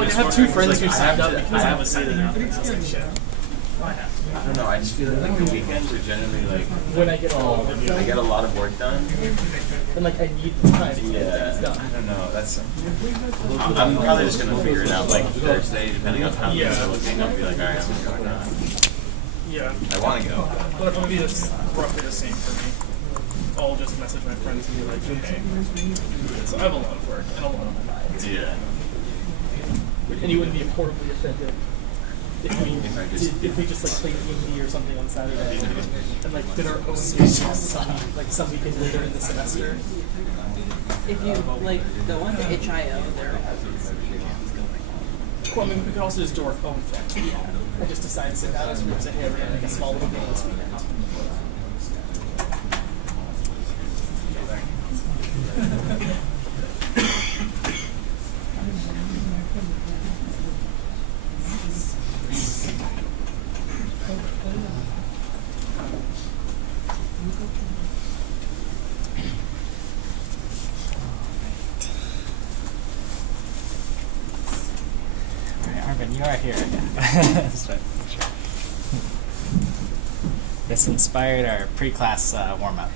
I have two friends who signed up because I was sitting out there. I was like, shit. I don't know. I just feel like the weekends are generally like when I get I get a lot of work done. And like I need the time to get things done. I don't know. I'm probably just gonna figure it out like Thursday, depending on how things are looking. I'll be like, all right, I'm going on. Yeah. I want to go. But it'll be roughly the same for me. I'll just message my friends and be like, okay. So I have a lot of work and a lot of time. Yeah. And you wouldn't be horribly offended if we just like played D&D or something on Saturday and like did our own like some weekend later in the semester. If you like go on to HIO, there. Well, I mean, we could also just do our own thing. I just decide to sit down as a group and say, hey, we're gonna make a small little game this weekend. You are here again. That's right. Sure. This inspired our pre-class warm-up.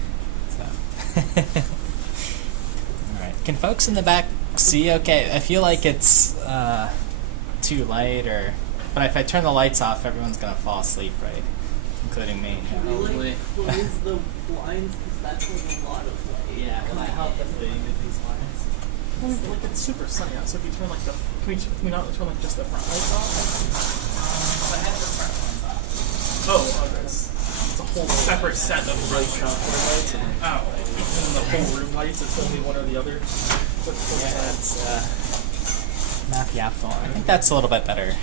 So. All right. Can folks in the back see okay? I feel like it's too light, but if I turn the lights off, everyone's going to fall asleep, right? Including me. Probably. Close the blinds because that's a lot of light. Yeah, will that help if they get these blinds? Well, like it's super sunny out, so if you turn like can we not turn like just the front lights off? I have the front ones off. Oh, okay. It's a whole separate set of lights. Lights. Oh, and the whole room lights. It's only one or the other. Yeah, it's not the apple. I think that's a little bit better.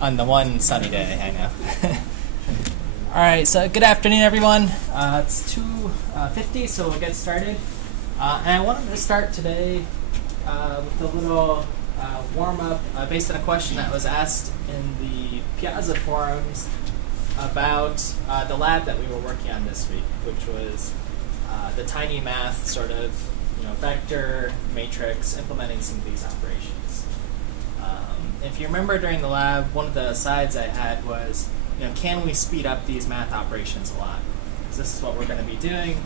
On the one sunny day, I know. All right, so good afternoon, everyone. It's 2:50, so we'll get started. And I wanted to start today with a little warm-up based on a question that was asked in the Piazza forums about the lab that we were working on this week, which was the tiny math sort of vector matrix implementing some of these operations. If you remember during the lab, one of the sides I had was, can we speed up these math operations a lot? Because this is what we're going to be doing.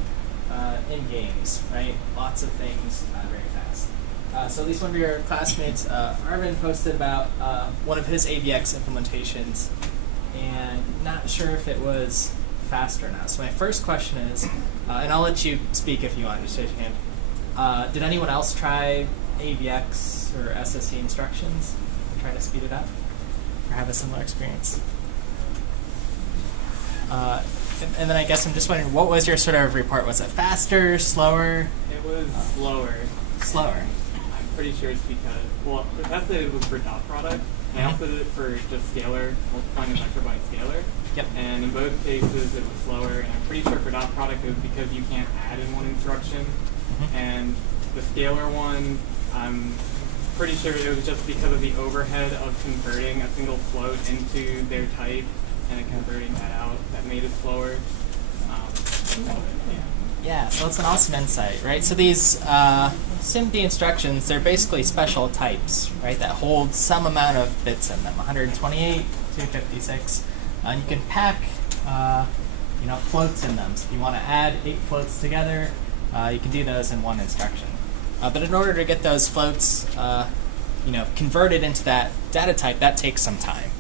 In games, right? Lots of things very fast. So at least one of your classmates, Arvin, posted about one of his AVX implementations, and not sure if it was fast or not. So my first question is, and I'll let you speak if you want, just raise your hand. Did anyone else try AVX or SSE instructions and try to speed it up, or have a similar experience? And then I guess I'm just wondering, what was your sort of report? Was it faster, slower? It was slower. Slower. I'm pretty sure it's because, well, that's it was for dot product. I also did it for just scalar, multiplying a vector by scalar. Yep. And in both cases, it was slower. And I'm pretty sure for dot product, it was because you can't add in one instruction. And the scalar one, I'm pretty sure it was just because of the overhead of converting a single float into their type and then converting that out that made it slower. Yeah, so that's an awesome insight, right? So these SIMD instructions, they're basically special types, right, that hold some amount of bits in them, 128, 256. And you can pack, floats in them. So if you want to add 8 floats together, you can do those in one instruction. But in order to get those floats, converted into that data type, that takes some time.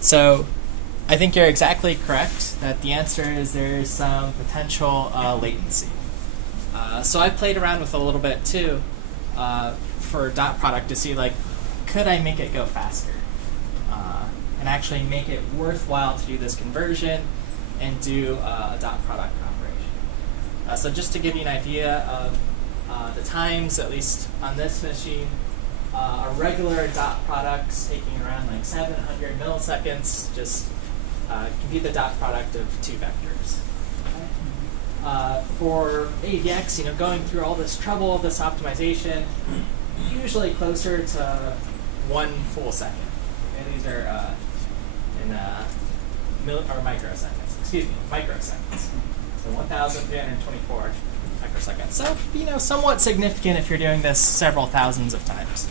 So I think you're exactly correct that the answer is there's some potential latency. So I played around with a little bit too for dot product to see, could I make it go faster and actually make it worthwhile to do this conversion and do a dot product operation. So just to give you an idea of the times, at least on this machine, a regular dot product's taking around 700 milliseconds. Just compute the dot product of 2 vectors. For AVX, going through all this trouble, this optimization, usually closer to 1 full second. Okay, these are in microseconds. Excuse me, microseconds. So 1,324 microseconds. second. So, you know, somewhat significant if you're doing this several thousands of times.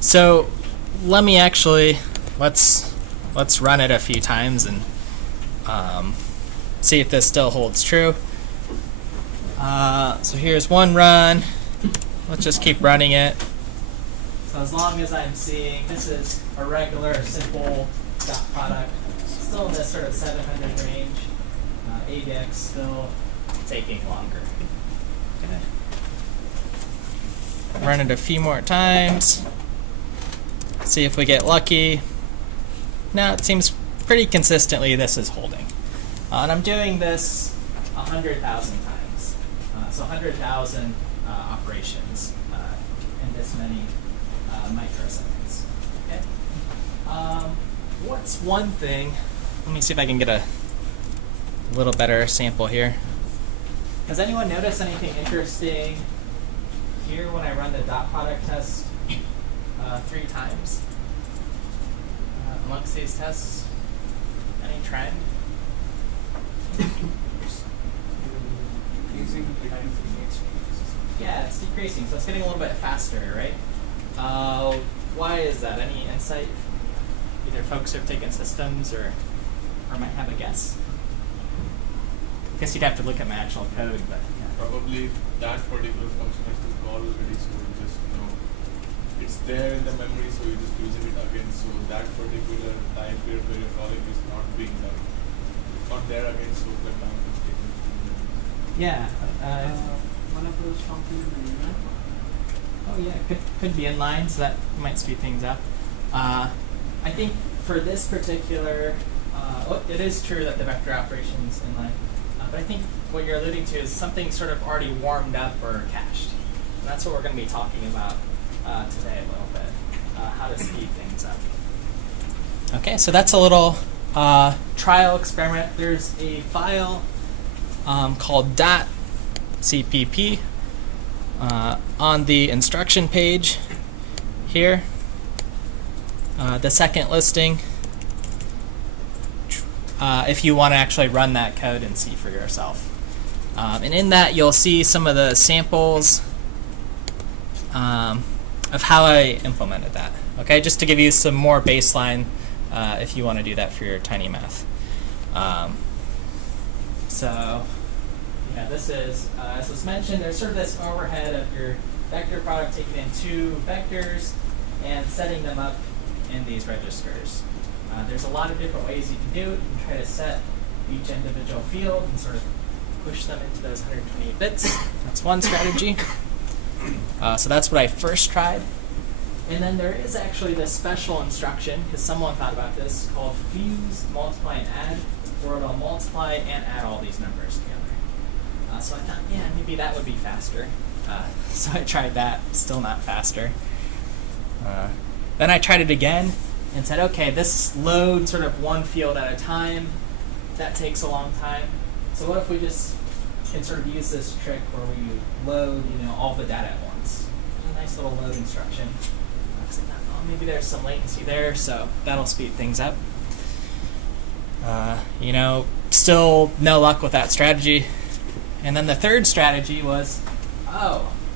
So let me actually, let's run it a few times and see if this still holds true. So here's one run. Let's just keep running it. So as long as I'm seeing, this is a regular, simple dot product, still in this sort of 700 range. ADEX still taking longer. Okay. Run it a few more times. See if we get lucky. Now it seems pretty consistently this is holding. And I'm doing this 100,000 times. So 100,000 operations in this many microseconds. Okay. What's one thing? Let me see if I can get a little better sample here. Has anyone noticed anything interesting here when I run the dot product test 3 times amongst these tests? Any trend? Yeah, it's decreasing, so it's getting a little bit faster, right? Why is that? Any insight? Either folks who have taken systems or might have a guess. I guess you'd have to look at my actual code, but yeah. Probably that particular function has to call already, so you just it's there in the memory, so you're just using it again. So that particular time period where you're calling is not being done. It's not there again, so the time is taken. Yeah. One of those functions in the inline. Oh yeah, could be inline, so that might speed things up. I think for this particular, it is true that the vector operation is inline, but I think what you're alluding to is something sort of already warmed up or cached. And that's what we're going to be talking about today a little bit, how to speed things up. Okay, so that's a little trial experiment. There's a file called .cpp on the instruction page here. The second listing, if you want to actually run that code and see for yourself. And in that, you'll see some of the samples of how I implemented that. Okay, just to give you some more baseline if you want to do that for your tiny math. So, yeah, this is, as was mentioned, there's sort of this overhead of your vector product taking in 2 vectors and setting them up in these registers. There's a lot of different ways you can do it. You can try to set each individual field and sort of push them into those 128 bits. That's one strategy. So that's what I first tried. And then there is actually this special instruction, because someone thought about this, called fuse, multiply, and add, where it'll multiply and add all these numbers together. So I thought, yeah, maybe that would be faster. So I tried that, still not faster. Then I tried it again and said, okay, this load sort of one field at a time. That takes a long time. So what if we just can sort of use this trick where we load, all the data at once? A nice little load instruction. So I thought, oh, maybe there's some latency there, so that'll speed things up. Still no luck with that strategy. And then the third strategy was,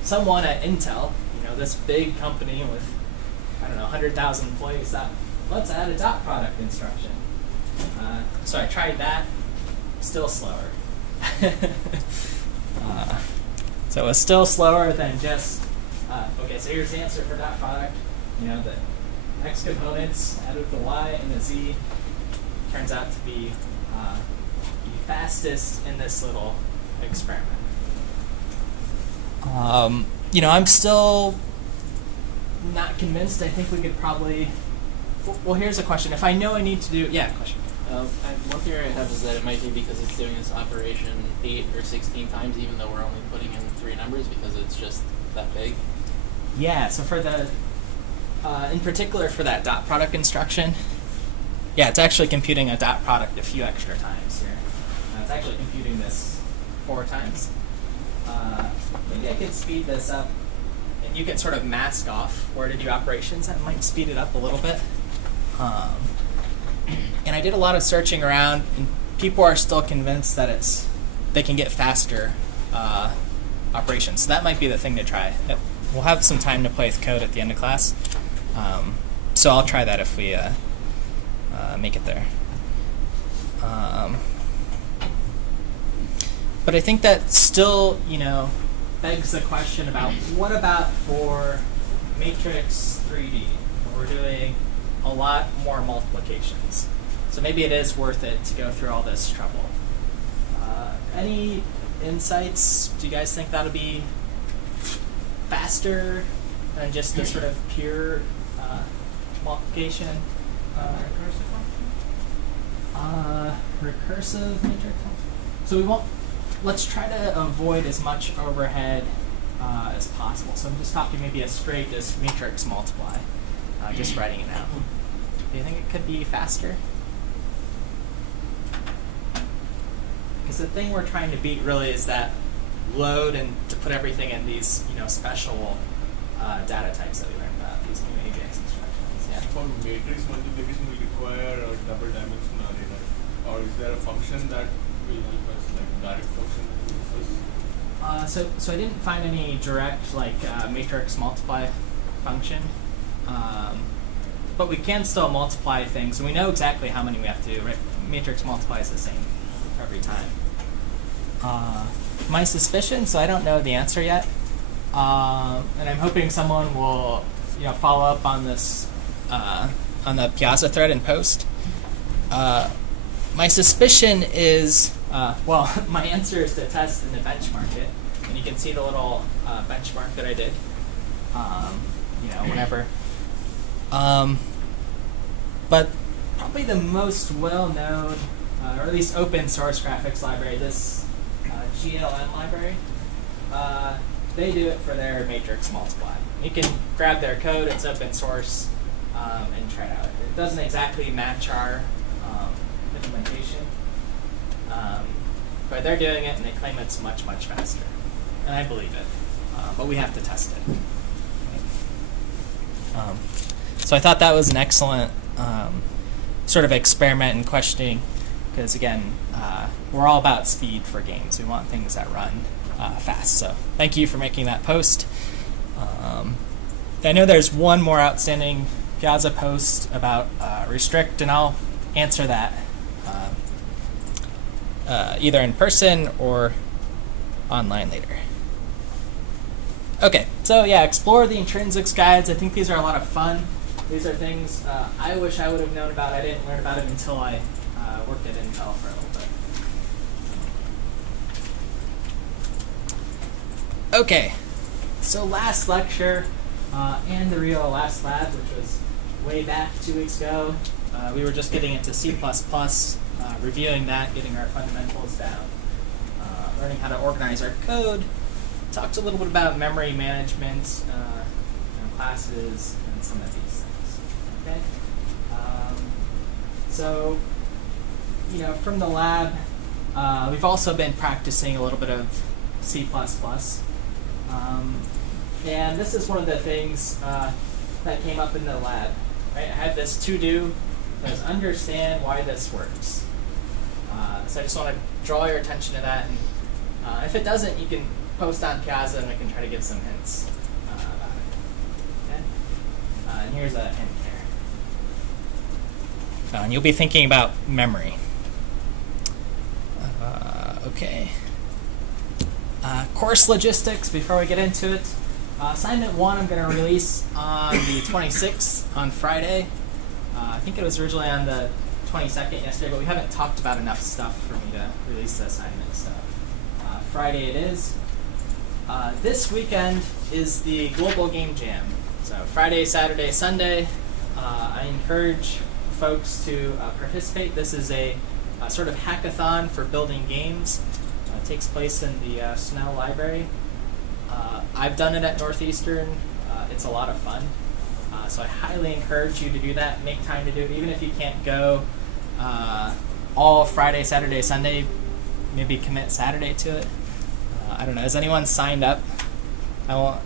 someone at Intel, this big company with 100,000 employees, thought, let's add a dot product instruction. So I tried that, still slower. So it was still slower than just, okay, so here's the answer for dot product. The X components added with the Y and the Z turns out to be the fastest in this little experiment. I'm still not convinced. I think we could probably, well, here's a question. If I know I need to do, question. One theory I have is that it might be because it's doing this operation 8 or 16 times, even though we're only putting in 3 numbers, because it's just that big. Yeah, so for the, in particular for that dot product instruction, it's actually computing a dot product a few extra times here. It's actually computing this 4 times. Maybe I can speed this up, and you can sort of mask off where to do operations. That might speed it up a little bit. And I did a lot of searching around, and people are still convinced that they can get faster operations. So that might be the thing to try. We'll have some time to play with code at the end of class. So I'll try that if we make it there. But I think that still, begs the question about what about for matrix 3D? We're doing a lot more multiplications. So maybe it is worth it to go through all this trouble. Any insights? Do you guys think that'll be faster than just the sort of pure multiplication? Recursive matrix. So let's try to avoid as much overhead as possible. So I'm just talking maybe a straight just matrix multiply, just writing it out. Do you think it could be faster? Because the thing we're trying to beat really is that load and to put everything in these special data types that we learned about, these new Ajax instructions. Yeah. For matrix multiplication, we require a double dimensional array, right? Or is there a function that will help us, like direct function that will help us? So I didn't find any direct matrix multiply function, but we can still multiply things, and we know exactly how many we have to do. Right? Matrix multiply is the same every time. My suspicion, so I don't know the answer yet, and I'm hoping someone will follow up on this on the Piazza thread and post. My suspicion is, my answer is to test and to benchmark it. And you can see the little benchmark that I did, whenever. But probably the most well-known, or at least open source graphics library, this GLM library, they do it for their matrix multiply. You can grab their code, it's open source, and try it out. It doesn't exactly match our implementation, but they're doing it and they claim it's much, much faster. And I believe it, but we have to test it. So I thought that was an excellent sort of experiment in questioning, because again, we're all about speed for games. We want things that run fast. So thank you for making that post. I know there's one more outstanding Piazza post about restrict, and I'll answer that either in person or online later. Okay, so yeah, explore the intrinsics guides. I think these are a lot of fun. These are things I wish I would have known about. I didn't learn about it until I worked at Intel for a little bit. Okay, so last lecture and the real last lab, which was way back 2 weeks ago, we were just getting into C++, reviewing that, getting our fundamentals down, learning how to organize our code, talked a little bit about memory management, classes, and some of these things. Okay. So, from the lab, we've also been practicing a little bit of C++. And this is one of the things that came up in the lab. Right? I had this to-do, is understand why this works. So I just want to draw your attention to that. And if it doesn't, you can post on Piazza and we can try to give some hints about it. Okay? And here's a hint here. And you'll be thinking about memory. Okay. Course logistics, before we get into it. Assignment 1 I'm going to release on the 26th, on Friday. I think it was originally on the 22nd yesterday, but we haven't talked about enough stuff for me to release the assignment. So Friday it is. This weekend is the Global Game Jam. So Friday, Saturday, Sunday. I encourage folks to participate. This is a sort of hackathon for building games. It takes place in the Snell Library. I've done it at Northeastern. It's a lot of fun. So I highly encourage you to do that. Make time to do it. Even if you can't go all Friday, Saturday, Sunday, maybe commit Saturday to it. I don't know. Has anyone signed up? Oh,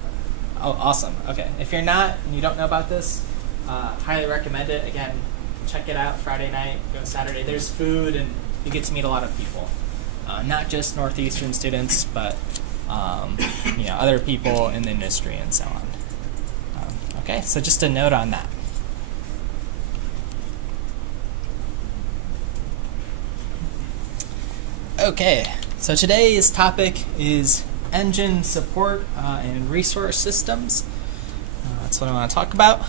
awesome. Okay. If you're not and you don't know about this, highly recommend it. Again, check it out Friday night, go Saturday. There's food and you get to meet a lot of people, not just Northeastern students, but other people in the industry and so on. Okay, so just a note on that. Okay, so today's topic is engine support and resource systems. That's what I want to talk about.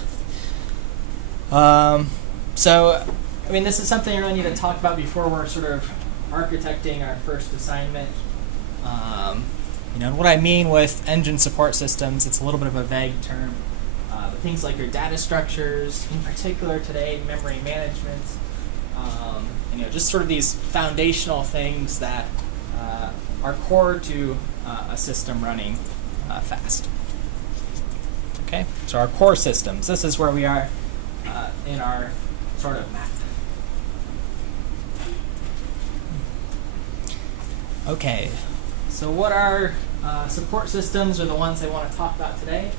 This is something I really need to talk about before we're sort of architecting our first assignment. What I mean with engine support systems, it's a little bit of a vague term. But things like your data structures, in particular today, memory management, just sort of these foundational things that are core to a system running fast. Okay, so our core systems, this is where we are in our sort of map. Okay, so what are support systems are the ones I want to talk about today.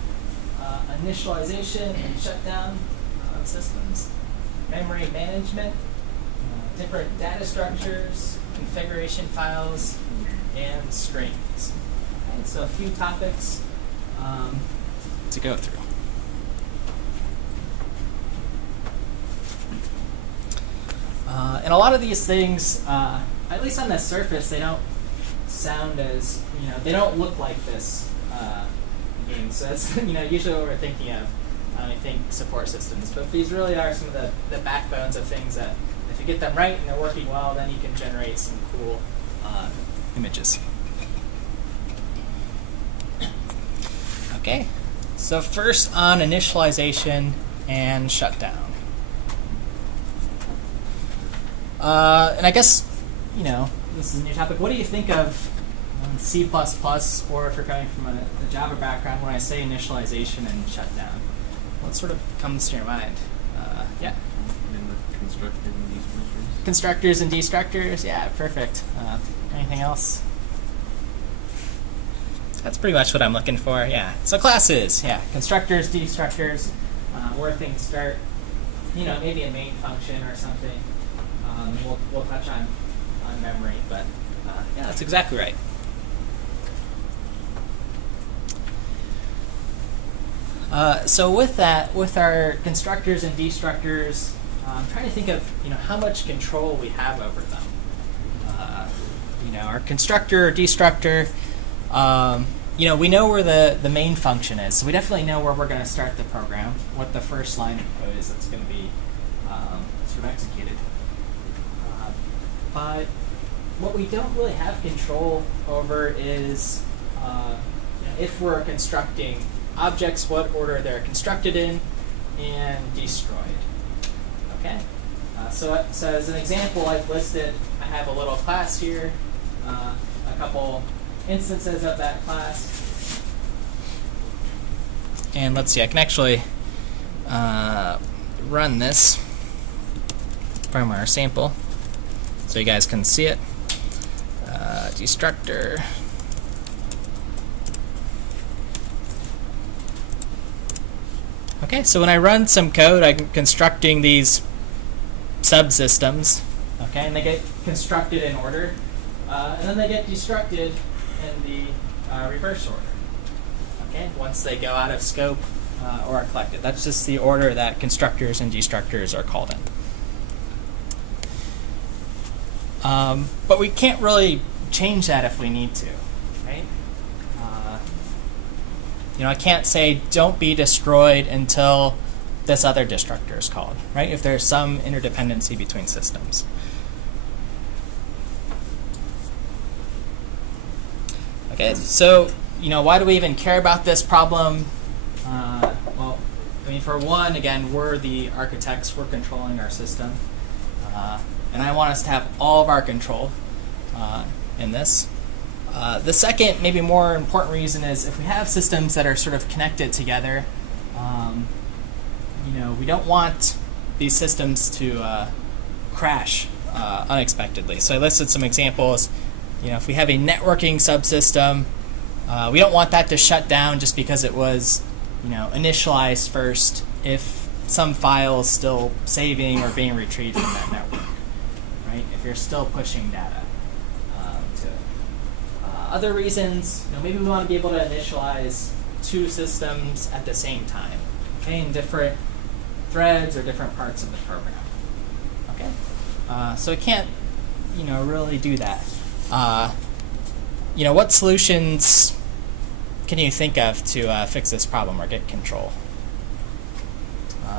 Initialization and shutdown of systems, memory management, different data structures, configuration files, and strings. Okay, so a few topics to go through. And a lot of these things, at least on the surface, they don't sound as, they don't look like this. So that's usually what we're thinking of when we think support systems. But these really are some of the backbones of things that if you get them right and they're working well, then you can generate some cool images. Okay, so first on initialization and shutdown. And I guess, this is a new topic. What do you think of C++, or if you're coming from a Java background, when I say initialization and shutdown? What sort of comes to your mind? Yeah? Constructors and destructors? Yeah, perfect. Anything else? That's pretty much what I'm looking for, yeah. So classes, yeah. Constructors, destructors, where things start, maybe a main function or something. We'll touch on memory, but yeah, that's exactly right. So with that, with our constructors and destructors, I'm trying to think of how much control we have over them. Our constructor or destructor, we know where the main function is, so we definitely know where we're going to start the program, what the first line of code is that's going to be sort of executed. But what we don't really have control over is if we're constructing objects, what order they're constructed in and destroyed. Okay, so as an example, I've listed, I have a little class here, a couple instances of that class. And let's see, I can actually run this from our sample so you guys can see it. Destructor. Okay, so when I run some code, I'm constructing these subsystems, okay, and they get constructed in order, and then they get destructed in the reverse order, okay, once they go out of scope or are collected. That's just the order that constructors and destructors are called in. But we can't really change that if we need to, right? I can't say don't be destroyed until this other destructor is called, right? If there's some interdependency between systems. Okay, so why do we even care about this problem? Well, for one, again, we're the architects. We're controlling our system, and I want us to have all of our control in this. The second, maybe more important reason is if we have systems that are sort of connected together, we don't want these systems to crash unexpectedly. So I listed some examples. If we have a networking subsystem, we don't want that to shut down just because it was, initialized first if some file is still saving or being retrieved from that network, right? If you're still pushing data to it. Other reasons, maybe we want to be able to initialize two systems at the same time, okay, in different threads or different parts of the program. Okay, so it can't, really do that. What solutions can you think of to fix this problem or get control?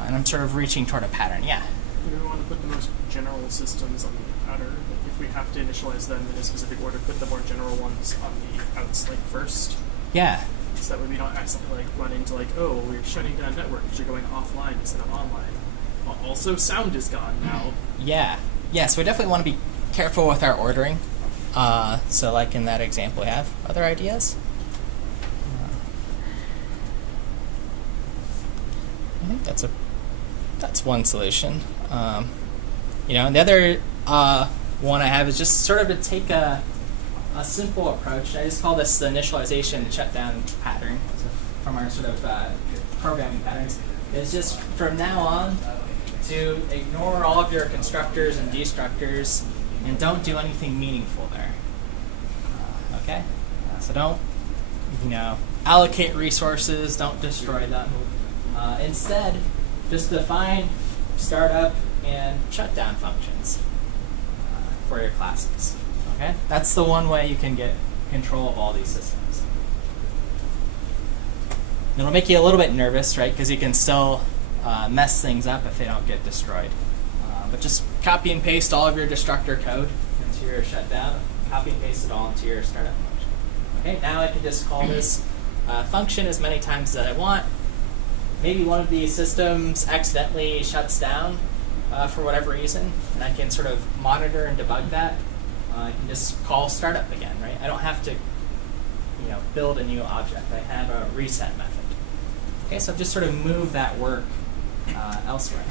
And I'm sort of reaching toward a pattern. Yeah. We want to put the most general systems on the outer. Like if we have to initialize them in a specific order, put the more general ones on the outs first. Yeah. So that way we don't accidentally run into oh, we're shutting down network because you're going offline instead of online. Also, sound is gone now. Yeah. Yes, we definitely want to be careful with our ordering. So like in that example we have. Other ideas? I think that's one solution. And the other one I have is just sort of to take a simple approach. I just call this the initialization and shutdown pattern from our sort of programming patterns. It's just from now on to ignore all of your constructors and destructors and don't do anything meaningful there. Okay? So don't, allocate resources, don't destroy them. Instead, just define startup and shutdown functions for your classes. Okay? That's the one way you can get control of all these systems. It'll make you a little bit nervous, right? Because you can still mess things up if they don't get destroyed. But just copy and paste all of your destructor code into your shutdown. Copy and paste it all into your startup function. Okay, now I can just call this function as many times as I want. Maybe one of these systems accidentally shuts down for whatever reason, and I can sort of monitor and debug that. I can just call startup again, right? I don't have to, build a new object. I have a reset method. Okay, so I've just sort of moved that work elsewhere.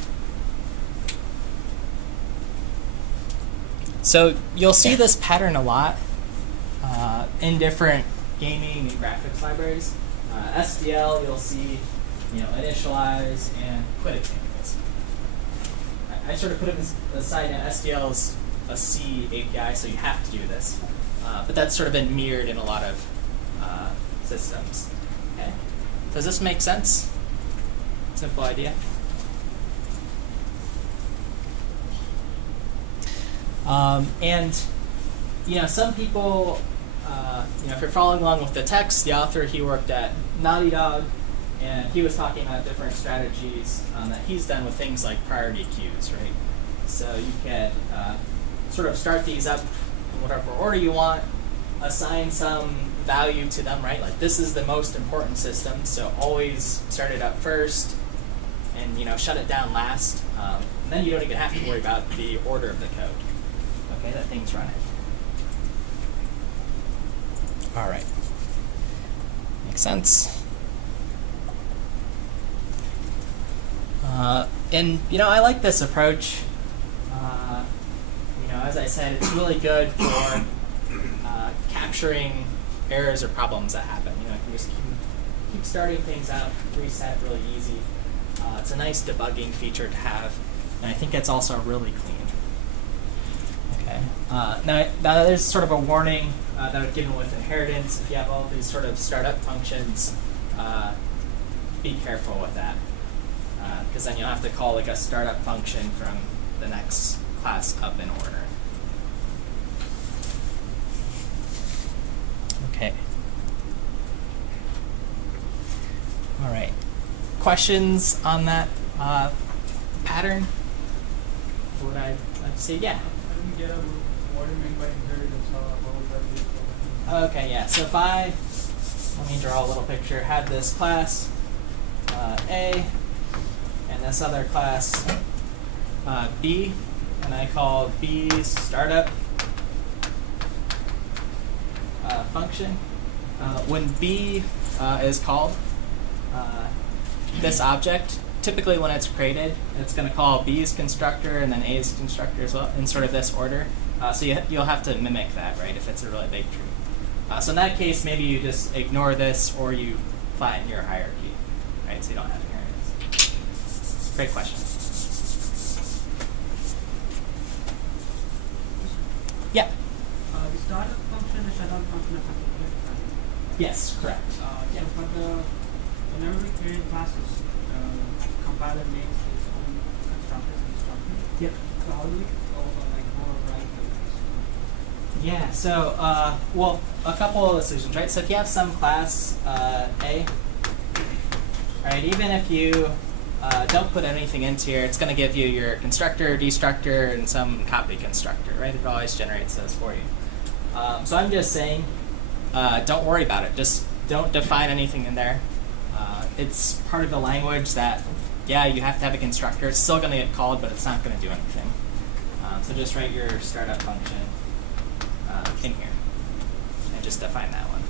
So you'll see this pattern a lot in different gaming and graphics libraries. SDL, you'll see, initialize and quit examples. I sort of put it aside now. SDL is a C API, so you have to do this. But that's sort of been mirrored in a lot of systems. Okay. Does this make sense? Simple idea. And some people, if you're following along with the text, the author, he worked at Naughty Dog, and he was talking about different strategies that he's done with things like priority queues, right? So you can sort of start these up in whatever order you want, assign some value to them, right? Like this is the most important system, so always start it up first, and shut it down last. And then you don't even have to worry about the order of the code. Okay, that thing's running. All right. Makes sense. And I like this approach. As I said, it's really good for capturing errors or problems that happen. You can just keep starting things up, reset really easy. It's a nice debugging feature to have, and I think it's also really clean. Okay. Now there's sort of a warning that I've given with inheritance. If you have all these sort of startup functions, be careful with that, because then you'll have to call a startup function from the next class up in order. Okay. All right. Questions on that pattern? Would I like to say? Yeah. I didn't get what do you mean by inheritance? How would that be? Okay, yeah. So if let me draw a little picture. Have this class A and this other class B, and I call B's startup function. When B is called, this object, typically when it's created, it's going to call B's constructor and then A's constructor as well in sort of this order. So you'll have to mimic that, right, if it's a really big tree. So in that case, maybe you just ignore this or you flatten your hierarchy, right, so you don't have inheritance. Great question. Yeah. The startup function and the shutdown function are completely different. Yes, correct. So for whenever we create classes, compiler makes its own constructors and instructions. Yep. So how do we override those? Yeah, so, well, a couple of solutions, right? So if you have some class A, right, even if you don't put anything into here, it's going to give you your constructor, destructor, and some copy constructor, right? It always generates those for you. So I'm just saying, don't worry about it. Just don't define anything in there. It's part of the language that, yeah, you have to have a constructor. It's still going to get called, but it's not going to do anything. So just write your startup function in here and just define that one.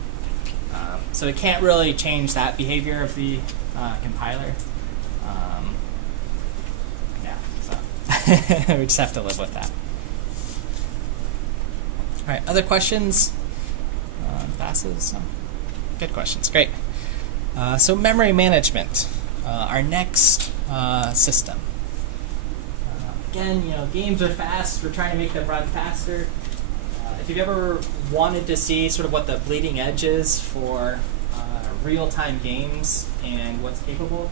So it can't really change that behavior of the compiler. Yeah, so we just have to live with that. All right, other questions? Passes? No? Good questions, great. So memory management, our next system. Again, you know, games are fast. We're trying to make them run faster. If you've ever wanted to see sort of what the bleeding edge is for real-time games and what's capable,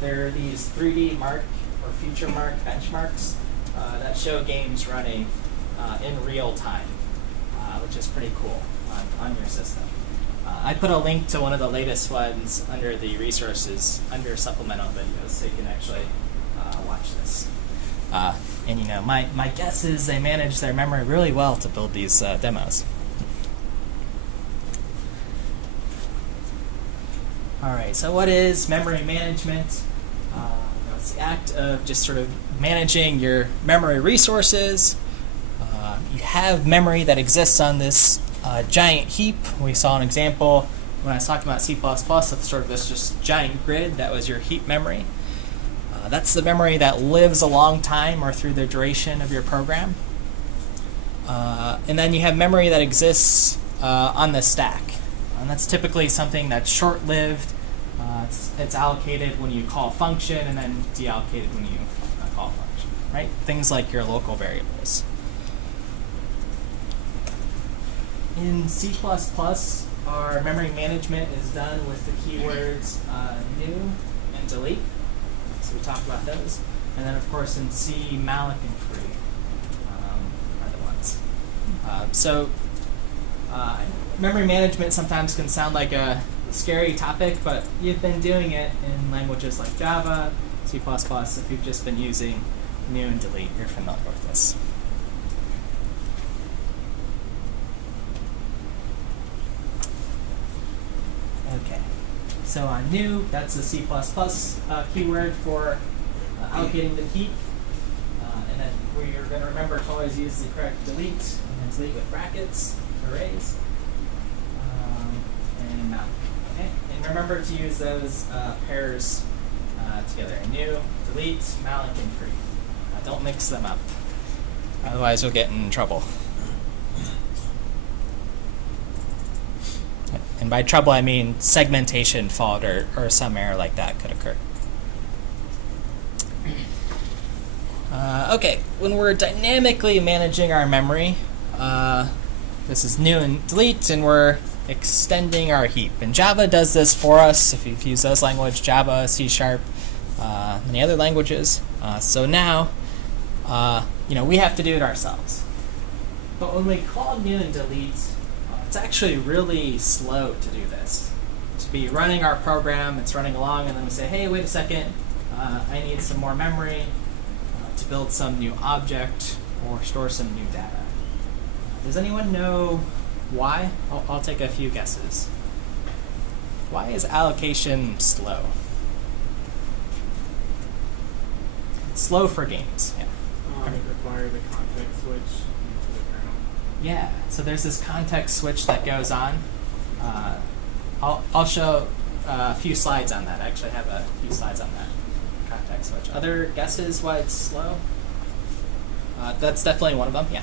there are these 3D mark or future mark benchmarks that show games running in real time, which is pretty cool on your system. I put a link to one of the latest ones under the resources, under supplemental videos, so you can actually watch this. And you know, my guess is they manage their memory really well to build these demos. All right, so what is memory management? It's the act of just sort of managing your memory resources. You have memory that exists on this giant heap. We saw an example when I was talking about C++ of sort of this just giant grid. That was your heap memory. That's the memory that lives a long time or through the duration of your program. And then you have memory that exists on the stack. And that's typically something that's short-lived. It's allocated when you call a function and then deallocated when you call a function, right? Things like your local variables. In C++, our memory management is done with the keywords new and delete. So we talked about those. And then, of course, in C, malloc and free are the ones. Memory management sometimes can sound like a scary topic, but you've been doing it in languages like Java, C++. If you've just been using new and delete, you're familiar with this. Okay. So on new, that's the C++ keyword for allocating the heap. And then you're going to remember to always use the correct delete, and then delete with brackets, arrays, and mount. Okay? And remember to use those pairs together. New, delete, malloc, and free. Don't mix them up. Otherwise you'll get in trouble. And by trouble, I mean segmentation fault or some error like that could occur. Okay, when we're dynamically managing our memory, this is new and delete, and we're extending our heap. And Java does this for us. If you've used those languages, Java, C#, many other languages. So now, we have to do it ourselves. But when we call new and delete, it's actually really slow to do this. To be running our program, it's running along, and then we say, hey, wait a second, I need some more memory to build some new object or store some new data. Does anyone know why? I'll take a few guesses. Why is allocation slow? It's slow for games. Yeah. It requires a context switch into the kernel. Yeah, so there's this context switch that goes on. I'll show a few slides on that. I actually have a few slides on that context switch. Other guesses why it's slow? That's definitely one of them, yeah.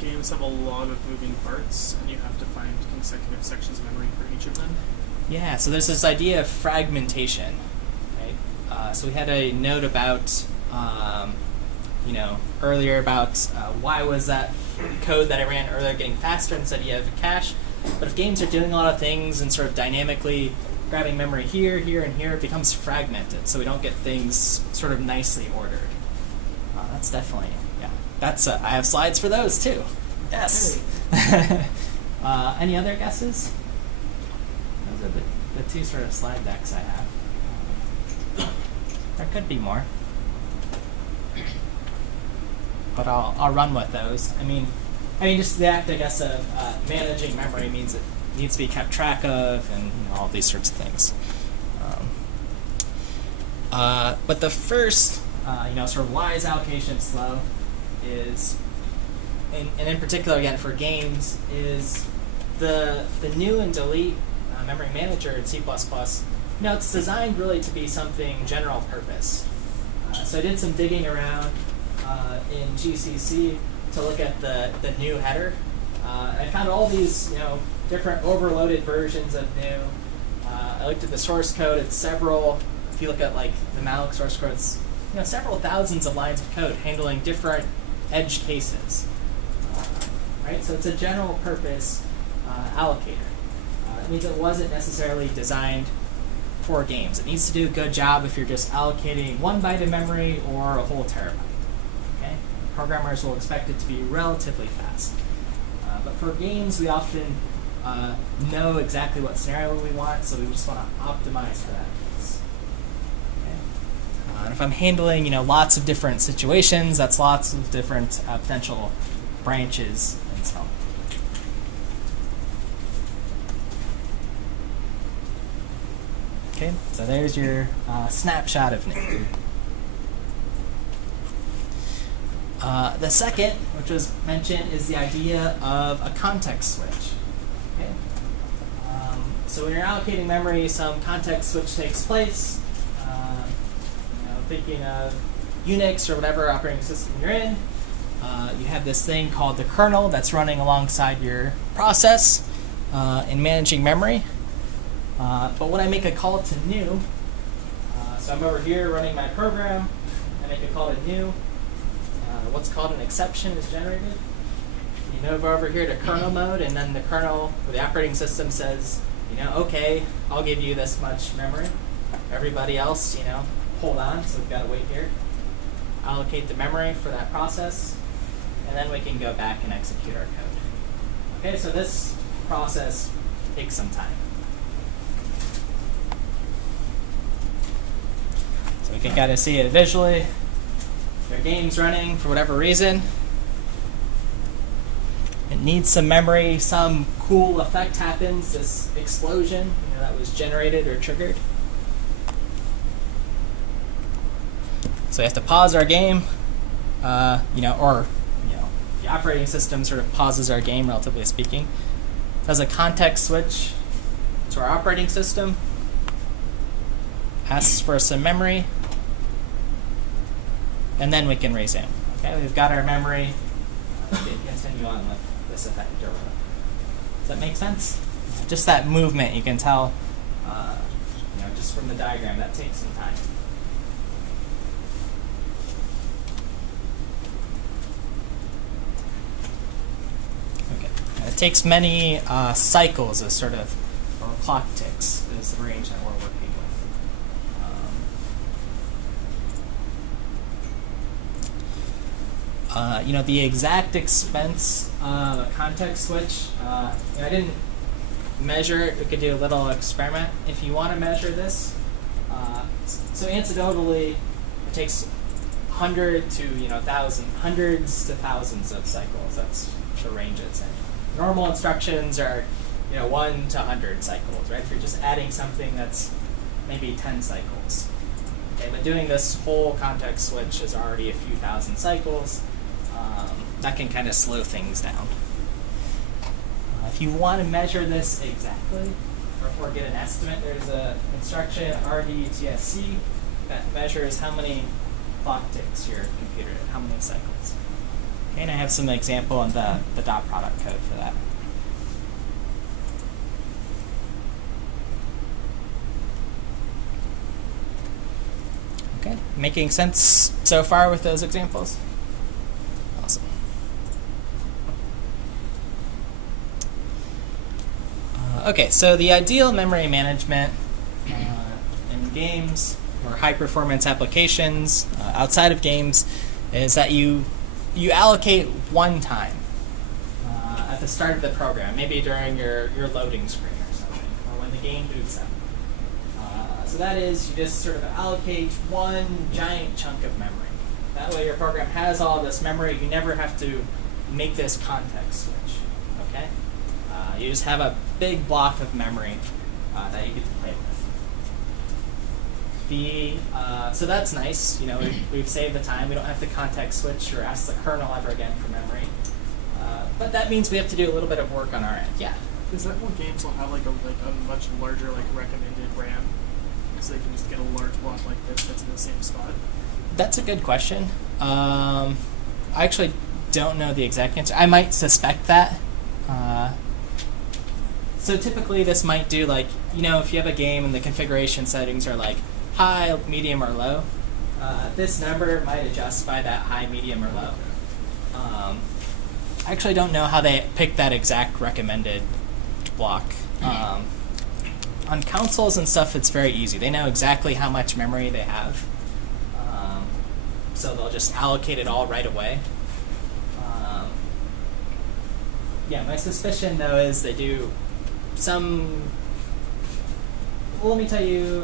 Games have a lot of moving parts, and you have to find consecutive sections of memory for each of them. Yeah, so there's this idea of fragmentation, right? So we had a note about, earlier about why was that code that I ran earlier getting faster instead of you have a cache. But if games are doing a lot of things and sort of dynamically grabbing memory here, here, and here, it becomes fragmented, so we don't get things sort of nicely ordered. That's definitely, yeah. That's I have slides for those too. Yes. Any other guesses? Those are the two sort of slide decks I have. There could be more, but I'll run with those. I mean, just the act, I guess, of managing memory means it needs to be kept track of, and all these sorts of things. But the first, sort of why is allocation slow is, and in particular, again, for games, is the new and delete memory manager in C++. It's designed really to be something general purpose. So I did some digging around in GCC to look at the new header. I found all these, different overloaded versions of new. I looked at the source code. It's several. If you look at like the malloc source code, it's several thousands of lines of code handling different edge cases. Right. So it's a general purpose allocator. It means it wasn't necessarily designed for games. It needs to do a good job if you're just allocating 1 byte of memory or a whole terabyte. Okay? Programmers will expect it to be relatively fast. But for games, we often know exactly what scenario we want, so we just want to optimize for that case. Okay? And if I'm handling, lots of different situations, that's lots of different potential branches and so on. Okay, so there's your snapshot of new. The second, which was mentioned, is the idea of a context switch. Okay? So when you're allocating memory, some context switch takes place. Thinking of Unix or whatever operating system you're in, you have this thing called the kernel that's running alongside your process in managing memory. But when I make a call to new, so I'm over here running my program, I make a call to new, what's called an exception is generated. You move over here to kernel mode, and then the kernel, or the operating system says, okay, I'll give you this much memory. Everybody else, hold on, so we've got to wait here. Allocate the memory for that process, and then we can go back and execute our code. Okay, so this process takes some time. So we can kind of see it visually. Your game's running for whatever reason. It needs some memory, some cool effect happens, this explosion that was generated or triggered. So we have to pause our game, or the operating system sort of pauses our game, relatively speaking. Does a context switch to our operating system, asks for some memory, and then we can resume. Okay, we've got our memory. We can continue on with this effect or whatever. Does that make sense? Just that movement, you can tell, just from the diagram, that takes some time. Okay, it takes many cycles as sort of, or clock ticks is the range that we're working with. The exact expense of a context switch, I didn't measure it. We could do a little experiment if you want to measure this. So anecdotally, it takes hundreds to thousands of cycles. That's the range it's in. Normal instructions are 1 to 100 cycles, right? If you're just adding something that's maybe 10 cycles. Okay, but doing this whole context switch is already a few thousand cycles. That can kind of slow things down. If you want to measure this exactly, or get an estimate, there's an instruction, RDTSC, that measures how many clock ticks your computer did, how many cycles. Okay, and I have some example on the dot product code for that. Okay, making sense so far with those examples? Awesome. Okay, so the ideal memory management in games or high-performance applications outside of games is that you allocate one time at the start of the program, maybe during your loading screen or something, or when the game boots up. So that is, you just sort of allocate one giant chunk of memory. That way your program has all this memory. You never have to make this context switch. Okay? You just have a big block of memory that you get to play with. So that's nice. You know, we've saved the time. We don't have to context switch or ask the kernel ever again for memory. But that means we have to do a little bit of work on our end. Yeah. Is that when games will have like a much larger recommended RAM, so they can just get a large block like this that's in the same spot? That's a good question. I actually don't know the exact answer. I might suspect that. So typically this might do if you have a game and the configuration settings are like high, medium, or low, this number might adjust by that high, medium, or low. I actually don't know how they pick that exact recommended block. On consoles and stuff, it's very easy. They know exactly how much memory they have. So they'll just allocate it all right away. My suspicion, though, is they do some... Well, let me tell you,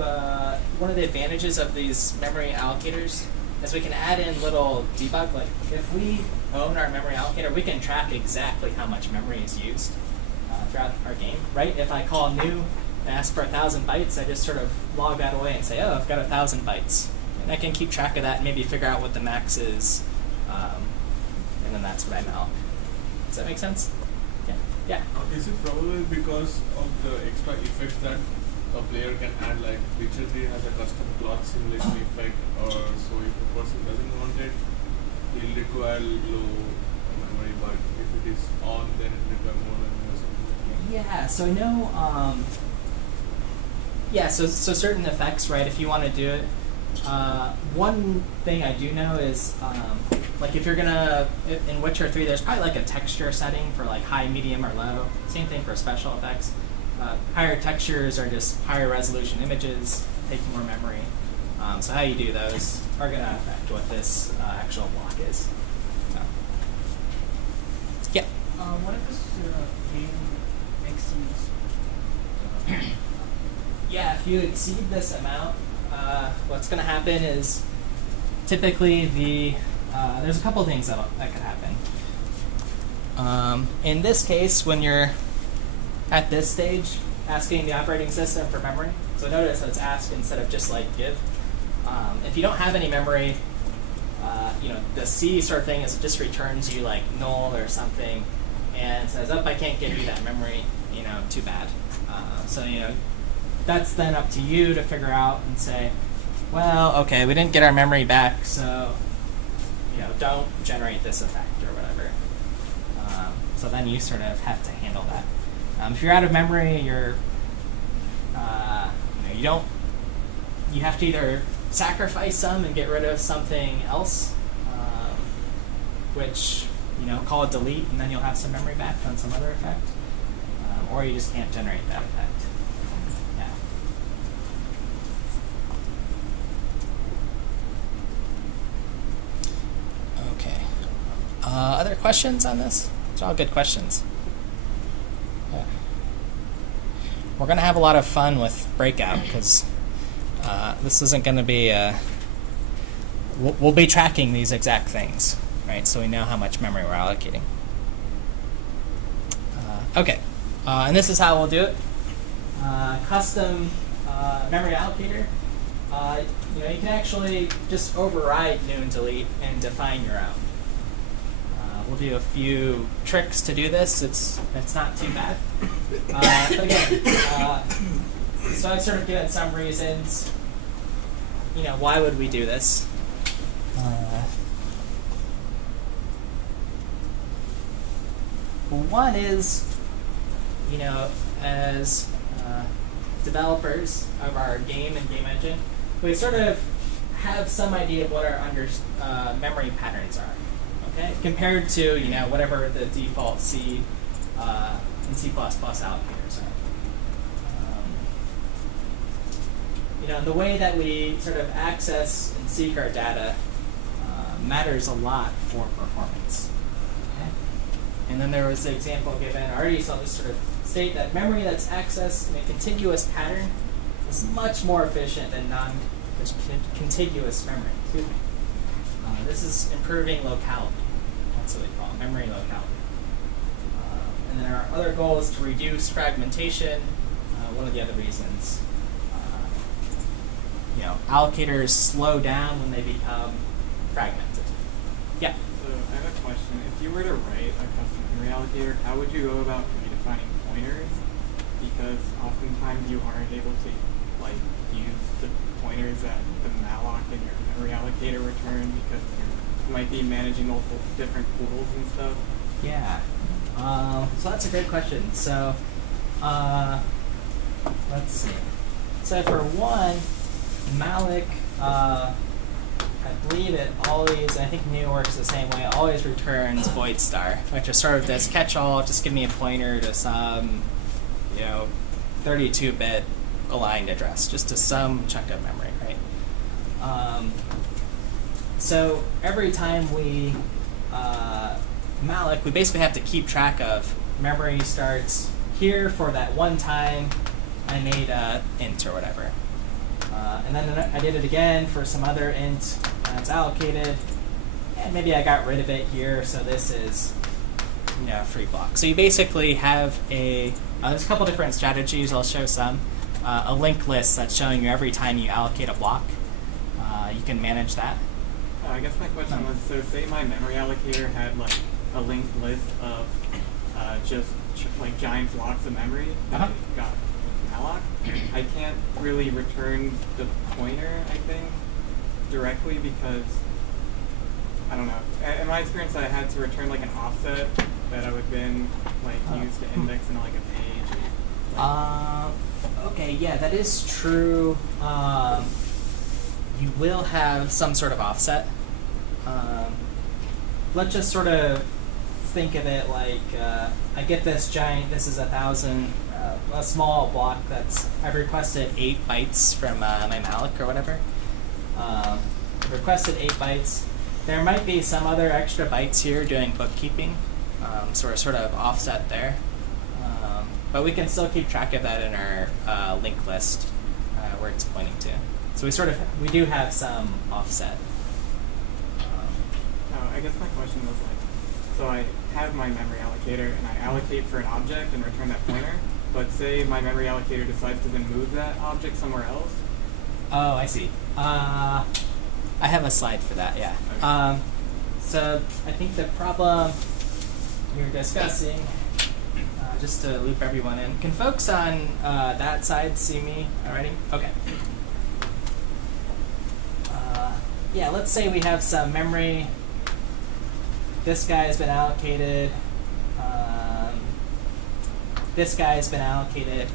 one of the advantages of these memory allocators is we can add in little debug. Like, if we own our memory allocator, we can track exactly how much memory is used throughout our game, right? If I call new and ask for 1,000 bytes, I just sort of log that away and say, oh, I've got 1,000 bytes. And I can keep track of that and maybe figure out what the max is, and then that's what I malloc. Does that make sense? Yeah. Is it probably because of the extra effects that a player can add, like Witcher 3 has a custom clock simulation effect, or so if a person doesn't want it, he'll require low memory, but if it is on, then it requires more memory or something like that. Yeah, so I know, so certain effects, right, if you want to do it, one thing I do know is, like if you're gonna, in Witcher 3, there's probably like a texture setting for like high, medium, or low. Same thing for special effects. Higher textures are just higher resolution images, take more memory. So how you do those are gonna affect what this actual block is. So. Yeah. What if this game exceeds? Yeah, if you exceed this amount, what's going to happen is typically there's a couple things that could happen. In this case, when you're at this stage, asking the operating system for memory, so notice it's ask instead of just like give. If you don't have any memory, the C sort of thing is it just returns you like null or something and says, oh, I can't give you that memory, too bad. So, that's then up to you to figure out and say, well, okay, we didn't get our memory back, so don't generate this effect or whatever. So then you sort of have to handle that. If you're out of memory, you have to either sacrifice some and get rid of something else, which call it delete, and then you'll have some memory back on some other effect, or you just can't generate that effect. Other questions on this? These are all good questions. Yeah. We're going to have a lot of fun with Breakout because this isn't going to be we'll be tracking these exact things, right? So we know how much memory we're allocating. Okay, and this is how we'll do it. Custom memory allocator. You can actually just override new and delete and define your own. We'll do a few tricks to do this. It's not too bad. But again, so I've sort of given some reasons. Why would we do this? One is, as developers of our game and game engine, we sort of have some idea of what our memory patterns are. Okay, compared to whatever the default C and C++ allocators the way that we sort of access and seek our data matters a lot for performance. Okay? And then there was the example given already, so I'll just sort of state that memory that's accessed in a contiguous pattern is much more efficient than contiguous memory. Excuse me. This is improving locality. That's what they call it, memory locality. And then our other goal is to reduce fragmentation. One of the other reasons, allocators slow down when they become fragmented. Yeah. So I have a question. If you were to write a custom memory allocator, how would you go about redefining pointers? Because oftentimes you aren't able to use the pointers that the malloc in your memory allocator return because you might be managing multiple different pools and stuff. Yeah. So that's a great question. So let's see. So for one, malloc, I believe it always, I think new works the same way, always returns void star, which is sort of this catch-all, just give me a pointer to some, 32-bit aligned address, just to some chunk of memory, right? So every time we malloc, we basically have to keep track of memory starts here for that one time I made a int or whatever. And then I did it again for some other int, and it's allocated. And maybe I got rid of it here, so this is a free block. So you basically have there's a couple different strategies, I'll show some. A linked list that's showing you every time you allocate a block. You can manage that. I guess my question was, so say my memory allocator had a linked list of just giant blocks of memory that I got malloc. I can't really return the pointer, I think, directly because, I don't know. In my experience, I had to return an offset that I would then use to index in a page. Okay, yeah, that is true. You will have some sort of offset. Let's just sort of think of it like I get this giant, this is 1,000, a small block I've requested 8 bytes from my malloc or whatever. Requested 8 bytes. There might be some other extra bytes here doing bookkeeping, so we're sort of offset there. But we can still keep track of that in our linked list where it's pointing to. So we do have some offset. I guess my question was so I have my memory allocator and I allocate for an object and return that pointer, but say my memory allocator decides to then move that object somewhere else. Oh, I see. I have a slide for that, yeah. Okay. So I think the problem you're discussing, just to loop everyone in, can folks on that side see me already? Okay. Yeah, let's say we have some memory. This guy's been allocated. This guy's been allocated.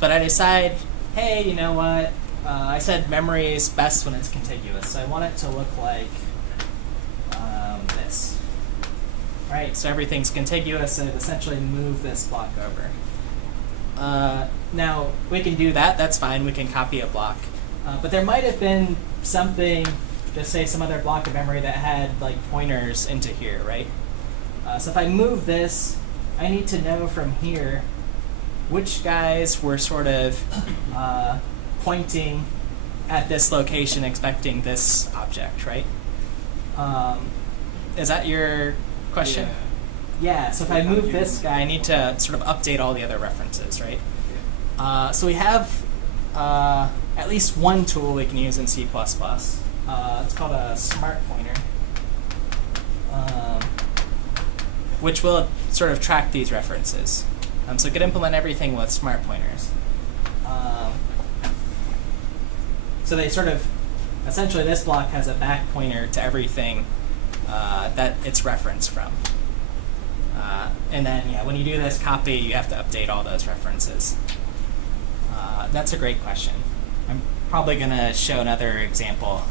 But I decide, hey, you know what? I said memory is best when it's contiguous, so I want it to look like this. Right, so everything's contiguous, so essentially move this block over. Now, we can do that, that's fine, we can copy a block. But there might have been something, just say some other block of memory that had pointers into here, right? So if I move this, I need to know from here which guys were sort of pointing at this location expecting this object, right? Is that your question? Yeah, so if I move this guy, I need to sort of update all the other references, right? So we have at least one tool we can use in C++. It's called a smart pointer, which will sort of track these references. So it could implement everything with smart pointers. So they sort of, essentially this block has a back pointer to everything that it's referenced from. And then, yeah, when you do this copy, you have to update all those references. That's a great question. I'm probably going to show another example,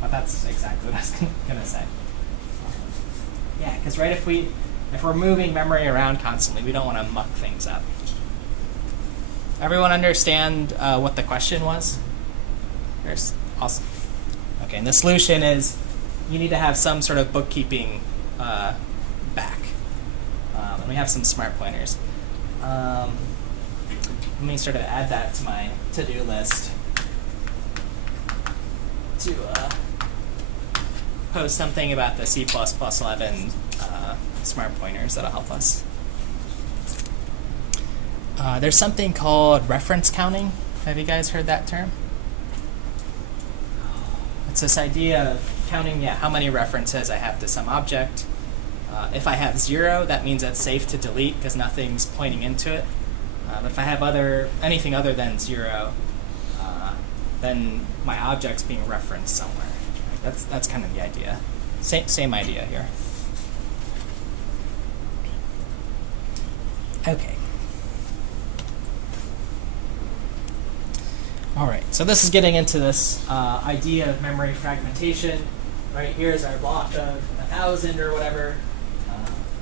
but that's exactly what I was going to say. Yeah, because right, if we're moving memory around constantly, we don't want to muck things up. Everyone understand what the question was? There's awesome. Okay, and the solution is you need to have some sort of bookkeeping back. And we have some smart pointers. Let me sort of add that to my to-do list to post something about the C++ 11 smart pointers that'll help us. There's something called reference counting. Have you guys heard that term? It's this idea of counting how many references I have to some object. If I have 0, that means it's safe to delete because nothing's pointing into it. But if I have anything other than 0, then my object's being referenced somewhere. That's kind of the idea. Same idea here. Okay. All right, so this is getting into this idea of memory fragmentation. Right, here's our block of 1,000 or whatever.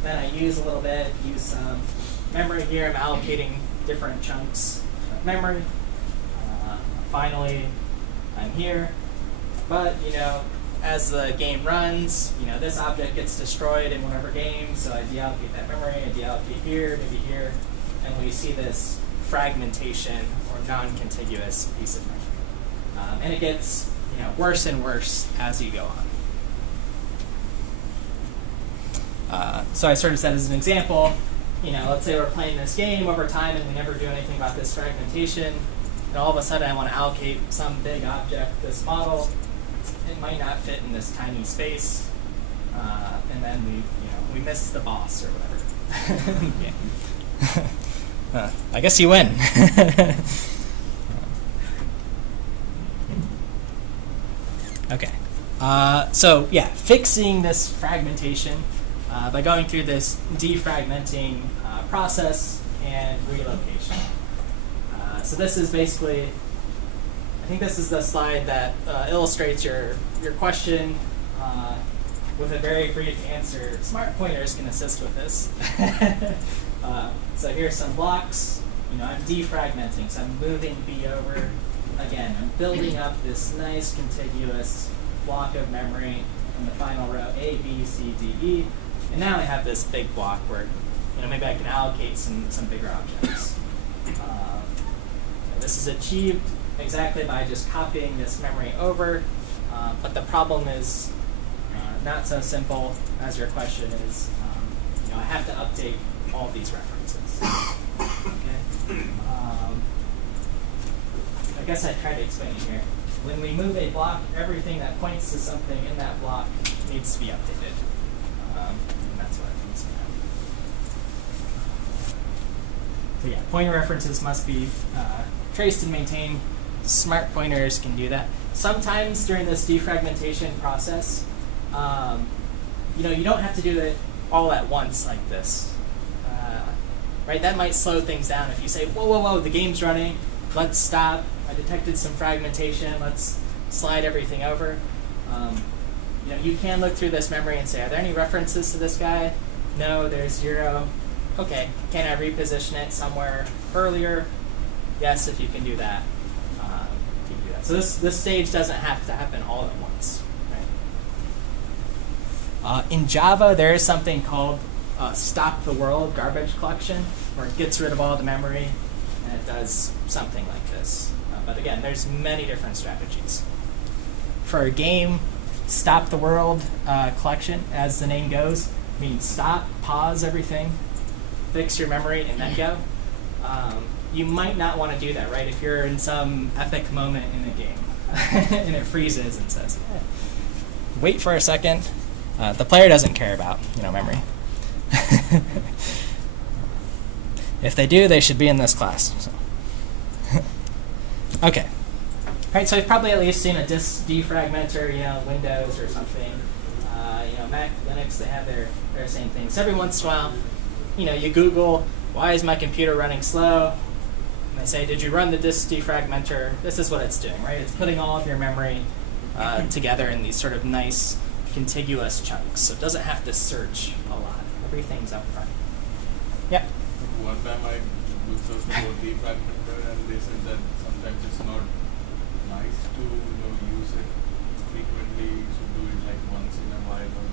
Then I use a little bit, use some memory here. I'm allocating different chunks of memory. Finally, I'm here. But, as the game runs, this object gets destroyed in whatever game, so I deallocate that memory, I deallocate here, maybe here, and we see this fragmentation or non-contiguous piece of memory. And it gets worse and worse as you go on. So I sort of said as an example, let's say we're playing this game over time and we never do anything about this fragmentation, and all of a sudden I want to allocate some big object, this model. It might not fit in this tiny space, and then we miss the boss or whatever. I guess you win. Okay. So fixing this fragmentation by going through this defragmenting process and relocation. So this is basically, I think this is the slide that illustrates your question with a very brief answer. Smart pointers can assist with this. So here's some blocks. I'm defragmenting, so I'm moving B over. Again, I'm building up this nice contiguous block of memory in the final row, A, B, C, D, E. And now I have this big block where maybe I can allocate some bigger objects. This is achieved exactly by just copying this memory over, but the problem is not so simple as your question is. I have to update all these references. Okay. I guess I tried to explain it here. When we move a block, everything that points to something in that block needs to be updated. And that's what it means now. So pointer references must be traced and maintained. Smart pointers can do that. Sometimes during this defragmentation process, you don't have to do it all at once like this. Right? That might slow things down if you say, whoa, the game's running, let's stop. I detected some fragmentation, let's slide everything over. You can look through this memory and say, are there any references to this guy? No, there's 0. Okay, can I reposition it somewhere earlier? Yes, if you can do that. You can do that. So this stage doesn't have to happen all at once. Right? In Java, there is something called stop the world garbage collection, where it gets rid of all the memory, and it does something like this. But again, there's many different strategies. For a game, stop the world collection, as the name goes, means stop, pause everything, fix your memory, and then go. You might not want to do that, right? If you're in some epic moment in a game, and it freezes and says, wait for a second. The player doesn't care about memory. If they do, they should be in this class. So. Okay. All right, so you've probably at least seen a disk defragmenter, Windows or something. Mac, Linux, they have their same things. Every once in a while, you Google, why is my computer running slow? And they say, did you run the disk defragmenter? This is what it's doing, right? It's putting all of your memory together in these sort of nice contiguous chunks. So it doesn't have to search a lot. Everything's up front. Yeah? One time I open source about defragmenter, and they said that sometimes it's not nice to use it frequently. You should do it like once in a while. Or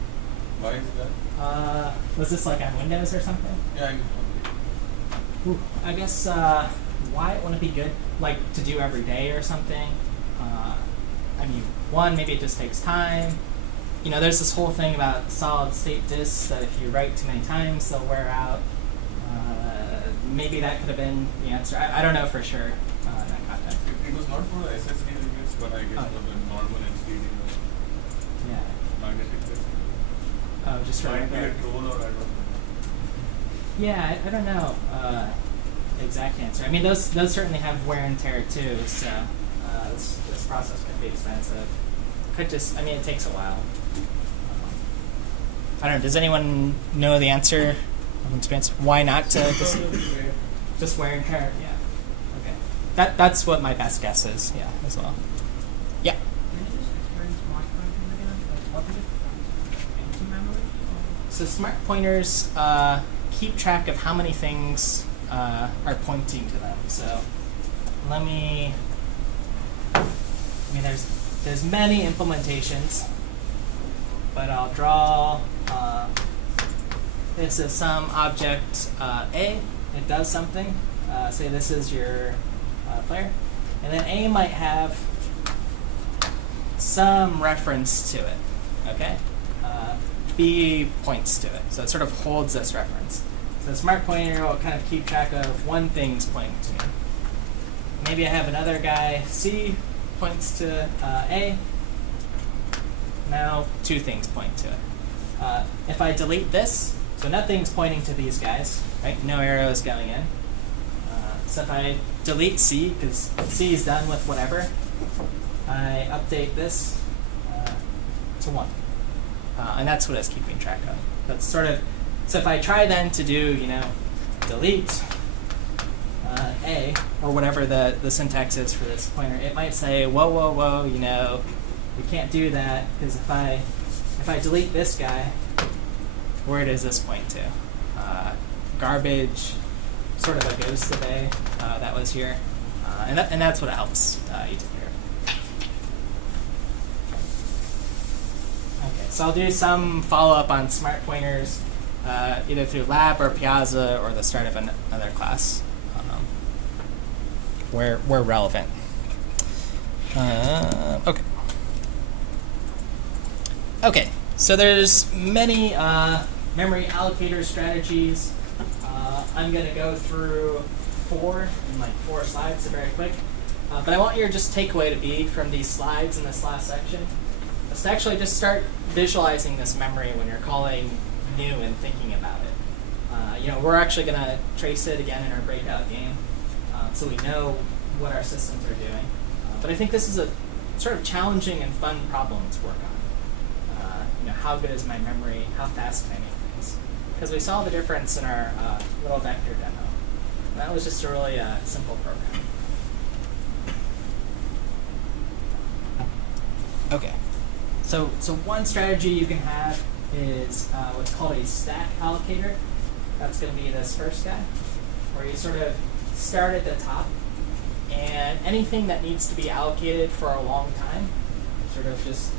why is that? Was this like on Windows or something? Yeah. Ooh, I guess why it wouldn't be good, like to do every day or something. I mean, one, maybe it just takes time. You know, there's this whole thing about solid state disks that if you write too many times, they'll wear out. Maybe that could have been the answer. I don't know for sure in that context. It was not for the SSD reviews, but I guess for the normal HDD. Yeah. Magnetic disk. Oh, just for Might be a regular. troll, or I don't know. Yeah, I don't know the exact answer. I mean, those certainly have wear and tear too, so this process could be expensive. Could just, I mean, it takes a while. I don't know, does anyone know the answer? Why not to just wear and tear? Yeah. Okay. That's what my best guess is, yeah, as well. Yeah. Can you just explain smart pointers again? Like, what is it? Empty memory? So smart pointers keep track of how many things are pointing to them. So let me. I mean, there's many implementations, but I'll draw. This is some object A. It does something. Say this is your player, and then A might have some reference to it. Okay. B points to it, so it sort of holds this reference. So the smart pointer will kind of keep track of one thing's pointing to me. Maybe I have another guy, C points to A. Now two things point to it. If I delete this, so nothing's pointing to these guys, right? No arrows going in. So if I delete C, because C is done with whatever, I update this to 1. And that's what it's keeping track of. That's sort of, so if I try then to do, delete A, or whatever the syntax is for this pointer, it might say, whoa, we can't do that, because if I delete this guy, where does this point to? Garbage, sort of a ghost of A, that was here. And that's what it helps you to hear. Okay, so I'll do some follow-up on smart pointers, either through lab or Piazza or the start of another class, where relevant. Okay. Okay, so there's many memory allocator strategies. I'm going to go through 4 in like 4 slides, so very quick. But I want your just takeaway to be from these slides in this last section is to actually just start visualizing this memory when you're calling new and thinking about it. We're actually going to trace it again in our breakout game, so we know what our systems are doing. But I think this is a sort of challenging and fun problem to work on. How good is my memory? How fast can I make things? Because we saw the difference in our little vector demo. And that was just a really simple program. Okay. So one strategy you can have is what's called a stack allocator. That's going to be this first guy, where you sort of start at the top, and anything that needs to be allocated for a long time, sort of just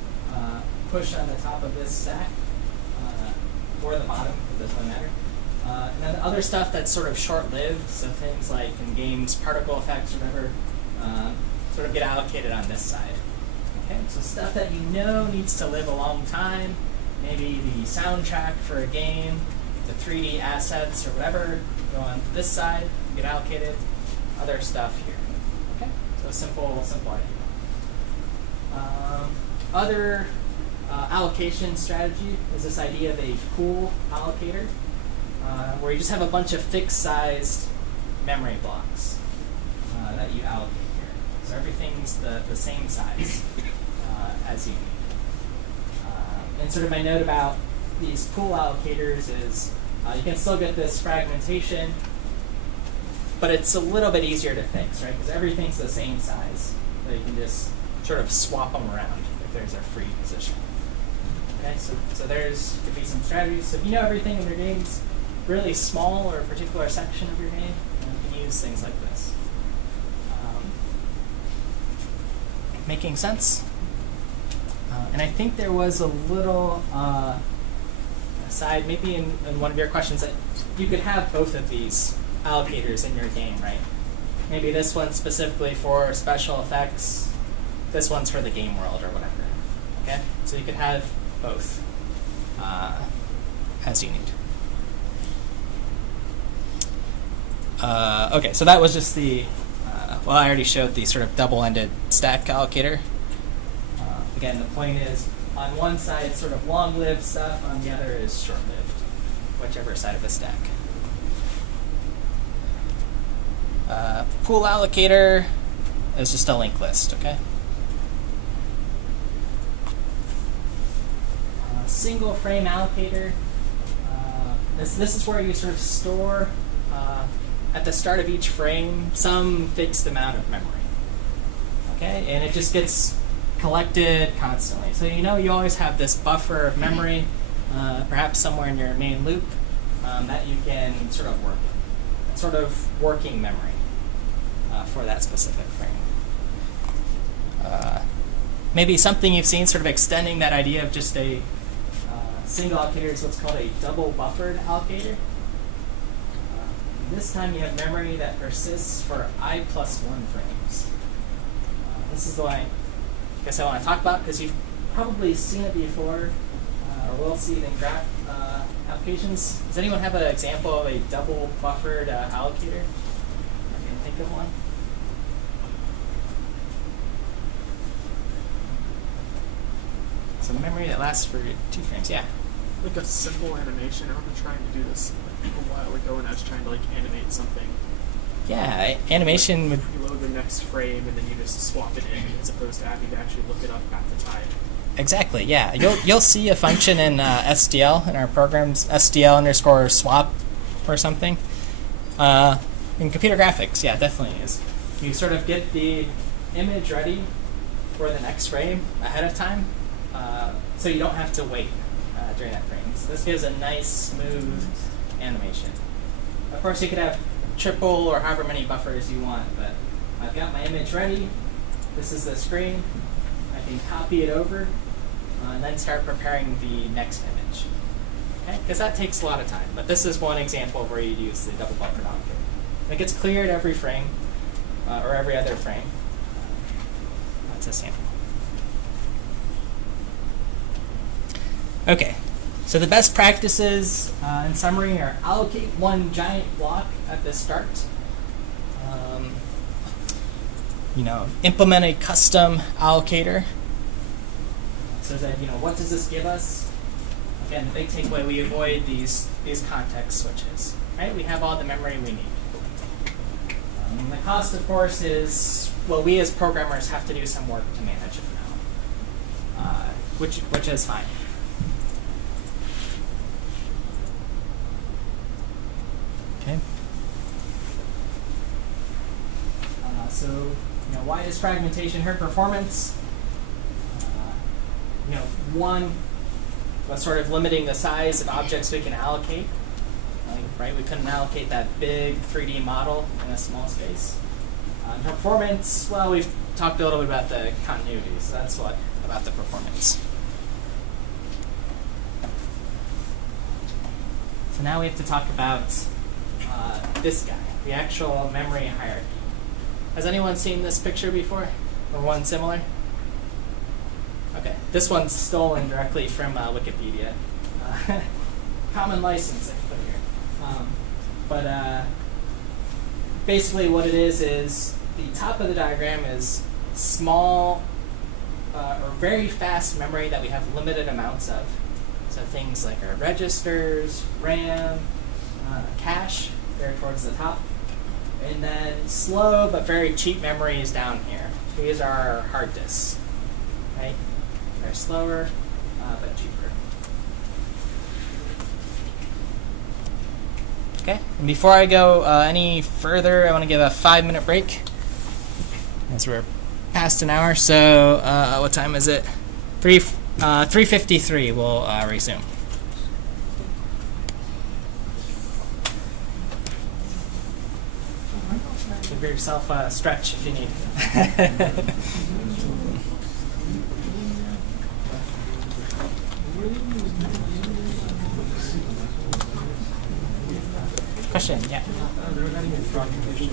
push on the top of this stack, or the bottom, it doesn't really matter. And then the other stuff that's sort of short-lived, so things like in games, particle effects or whatever, sort of get allocated on this side. Okay, so stuff that you know needs to live a long time, maybe the soundtrack for a game, the 3D assets or whatever, go on this side, get allocated, other stuff here. Okay, so simple idea. Other allocation strategy is this idea of a pool allocator, where you just have a bunch of fixed-sized memory blocks that you allocate here. So everything's the same size as you need. And sort of my note about these pool allocators is you can still get this fragmentation, but it's a little bit easier to fix, right? Because everything's the same size, so you can just sort of swap them around if there's a free position. Okay, so there's could be some strategies. So if you know everything in your game's really small or a particular section of your game, you can use things like this. Making sense? And I think there was a little aside, maybe in one of your questions, that you could have both of these allocators in your game, right? Maybe this one's specifically for special effects, this one's for the game world or whatever. Okay? So you could have both as you need. Okay, so that was just the, well, I already showed the sort of double-ended stack allocator. Again, the point is, on one side, sort of long-lived stuff, on the other is short-lived, whichever side of the stack. Pool allocator is just a linked list, okay? Single frame allocator. This is where you sort of store at the start of each frame some fixed amount of memory. Okay, and it just gets collected constantly. So you know you always have this buffer of memory, perhaps somewhere in your main loop, that you can sort of work with. Sort of working memory for that specific frame. Maybe something you've seen sort of extending that idea of just a single allocator is what's called a double buffered allocator. This time you have memory that persists for i plus 1 frames. This is the one I guess I want to talk about because you've probably seen it before or will see it in graph applications. Does anyone have an example of a double buffered allocator? I can think of one. So memory that lasts for 2 frames, yeah. Like a simple animation. I remember trying to do this a while ago, and I was trying to like animate something. Yeah, animation would. You load the next frame, and then you just swap it in, as opposed to having to actually look it up at the time. Exactly, yeah. You'll see a function in SDL in our programs, SDL_swap or something. In computer graphics, yeah, definitely is. You sort of get the image ready for the next frame ahead of time, so you don't have to wait during that frame. So this gives a nice, smooth animation. Of course, you could have triple or however many buffers you want, but I've got my image ready. This is the screen. I can copy it over and then start preparing the next image. Okay? Because that takes a lot of time. But this is one example where you use the double buffered allocator. It gets cleared every frame or every other frame. That's a sample. Okay, so the best practices in summary are allocate one giant block at the start. Implement a custom allocator. So that, what does this give us? Again, the big takeaway, we avoid these context switches. Right? We have all the memory we need. The cost, of course, is, well, we as programmers have to do some work to manage it now, which is fine. Okay. So, why does fragmentation hurt performance? One, was sort of limiting the size of objects we can allocate. Right, we couldn't allocate that big 3D model in a small space. Performance, well, we've talked a little bit about the continuity, so that's what about the performance. So now we have to talk about this guy, the actual memory hierarchy. Has anyone seen this picture before, or one similar? Okay, this one's stolen directly from Wikipedia. Common license, I can put here. Basically what it is the top of the diagram is small or very fast memory that we have limited amounts of. So things like our registers, RAM, cache, there towards the top. And then slow but very cheap memory is down here. These are our hard disks, right? They're slower but cheaper. Okay, and before I go any further, I want to give a 5-minute break as we're past an hour. So what time is it? 3:53. We'll resume. Give yourself a stretch if you need. Question, yeah. Regarding the fragmentation.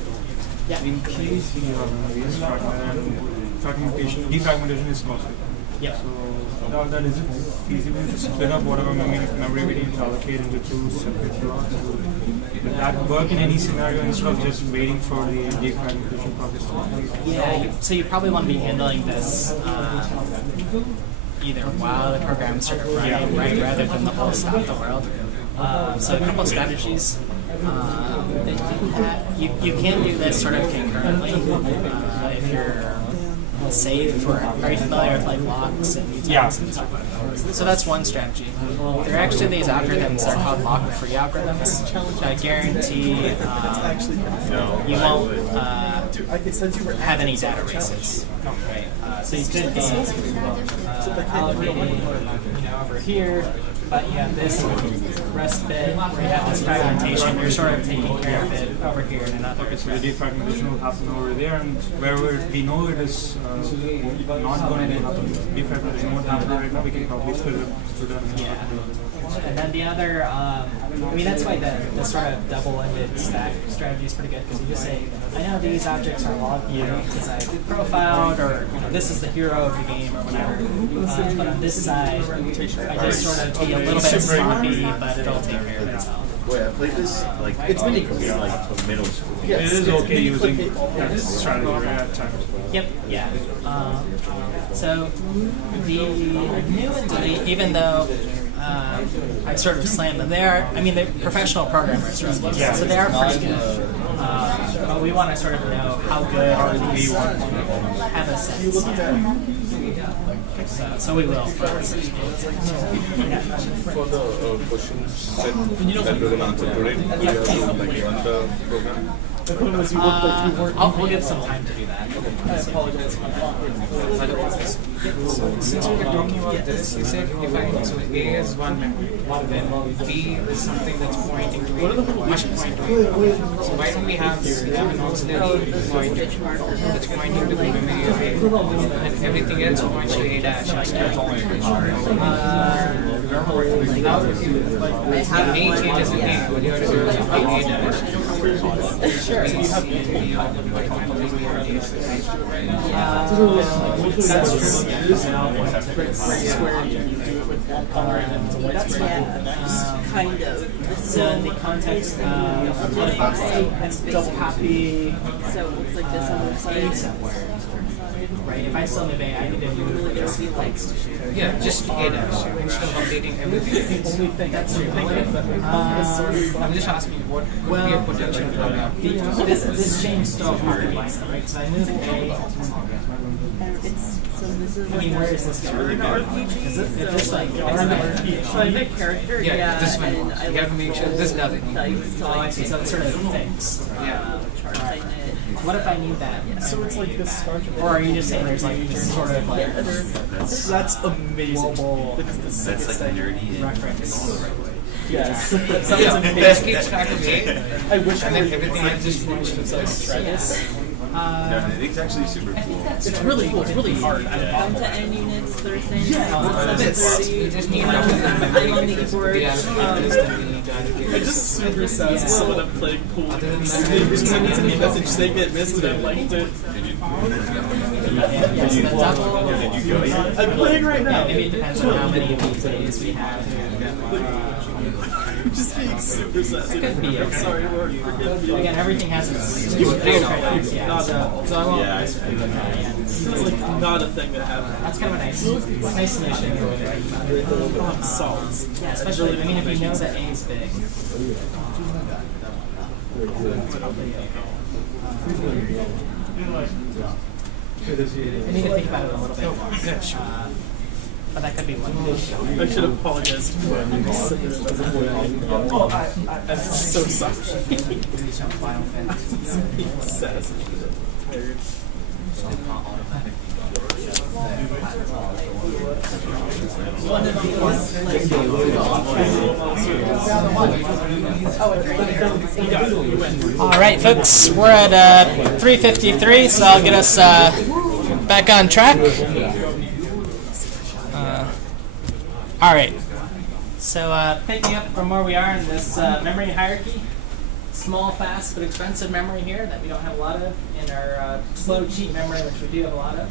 Yeah. In case you have various fragmentation, defragmentation is possible. Yeah. So without that, is it feasible to split up whatever memory we need to allocate into two separate blocks? Would that work in any scenario instead of just waiting for the defragmentation process to complete? Yeah, so you probably want to be handling this either while the program's sort of running, right, rather than the whole stop the world. So a couple of strategies. You can do this sort of concurrently if you're safe, or are you familiar with like locks and utils and stuff? So that's one strategy. There are actually these algorithms that are called lock-free algorithms that guarantee you won't have any data races. Right? So you could be allocating, over here, but you have this rest bit where you have this fragmentation. You're sort of taking care of it over here in another. So the defragmentation will happen over there, and wherever we know it is not going to happen, defragmentation won't happen right now, we can probably split it. Yeah. And then the other, that's why the sort of double-ended stack strategy is pretty good, because you just say, I know these objects are logged because I profiled, or this is the hero of the game, or whatever. But on this side, I just sort of be a little bit sloppy, but it'll take care of itself. Wait, I played this like it's in like middle school. It is okay using that strategy at times. Yep, yeah. So the new and delete, even though I sort of slammed them there, they're professional programmers, right? So they are pretty good. But we want to sort of know how good are these, have a sense. So we will. For the questions set that we're going to answer today, will you have to run the program? I'll give some time to do that. I apologize. Since we were talking about this, you said defining, so A is one memory, then B is something that's pointing to A, must point to A. So why don't we have an auxiliary pointer that's pointing to the memory of A, and everything else points to A dash. I have A changes in A, what you have to do is A dash. Sure. That's true. Kind of. So in the context of if I double copy, So it looks like this on the A side. somewhere, right? If I still live A, I need to do just Yeah, just A dash, instead of updating everything. that's true. I'm just asking what would be a potential program. This change still multiplies, right? Because I moved A. So this is Where is this going? Is it this like so I have a character, Yeah, this one. and I You have to make sure this does it. dice to Oh, I see. So it's sort of fixed. Yeah. assign it. What if I need that? So it's like this start. Or are you just saying there's like this sort of like That's amazing. global It's the That's sickest like thing. nerdy. reference? Yes. That sounds Yeah, amazing. best keeps track of A, I wish I and then would everything else just points to this. No, it's actually super cool. It's really cool. It's really hard. Down to N units, Thursday night, This. 7:30. You just need to I'm on the keyboard. I just super sad to someone I'm playing pool. Send me a message saying it missed and I liked it. I'm playing right now. Maybe it depends on how many of these days we have. I'm just being super sassy. I'm sorry, Lord. Forgive me. Again, everything has its trade-offs. Yeah, so I won't. Yeah, It's like not a thing that happened. That's kind of a nice solution. Solids. Yeah, especially if you know that A is big. I need to think about it a little bit more. But that could be one. I should apologize to whoever I'm so sorry. Sassy. Tired. One of these, like, All right, folks, we're at 3:53, so I'll get us back on track. All right. So picking up from where we are in this memory hierarchy, small, fast, but expensive memory here that we don't have a lot of in our slow, cheap memory, which we do have a lot of.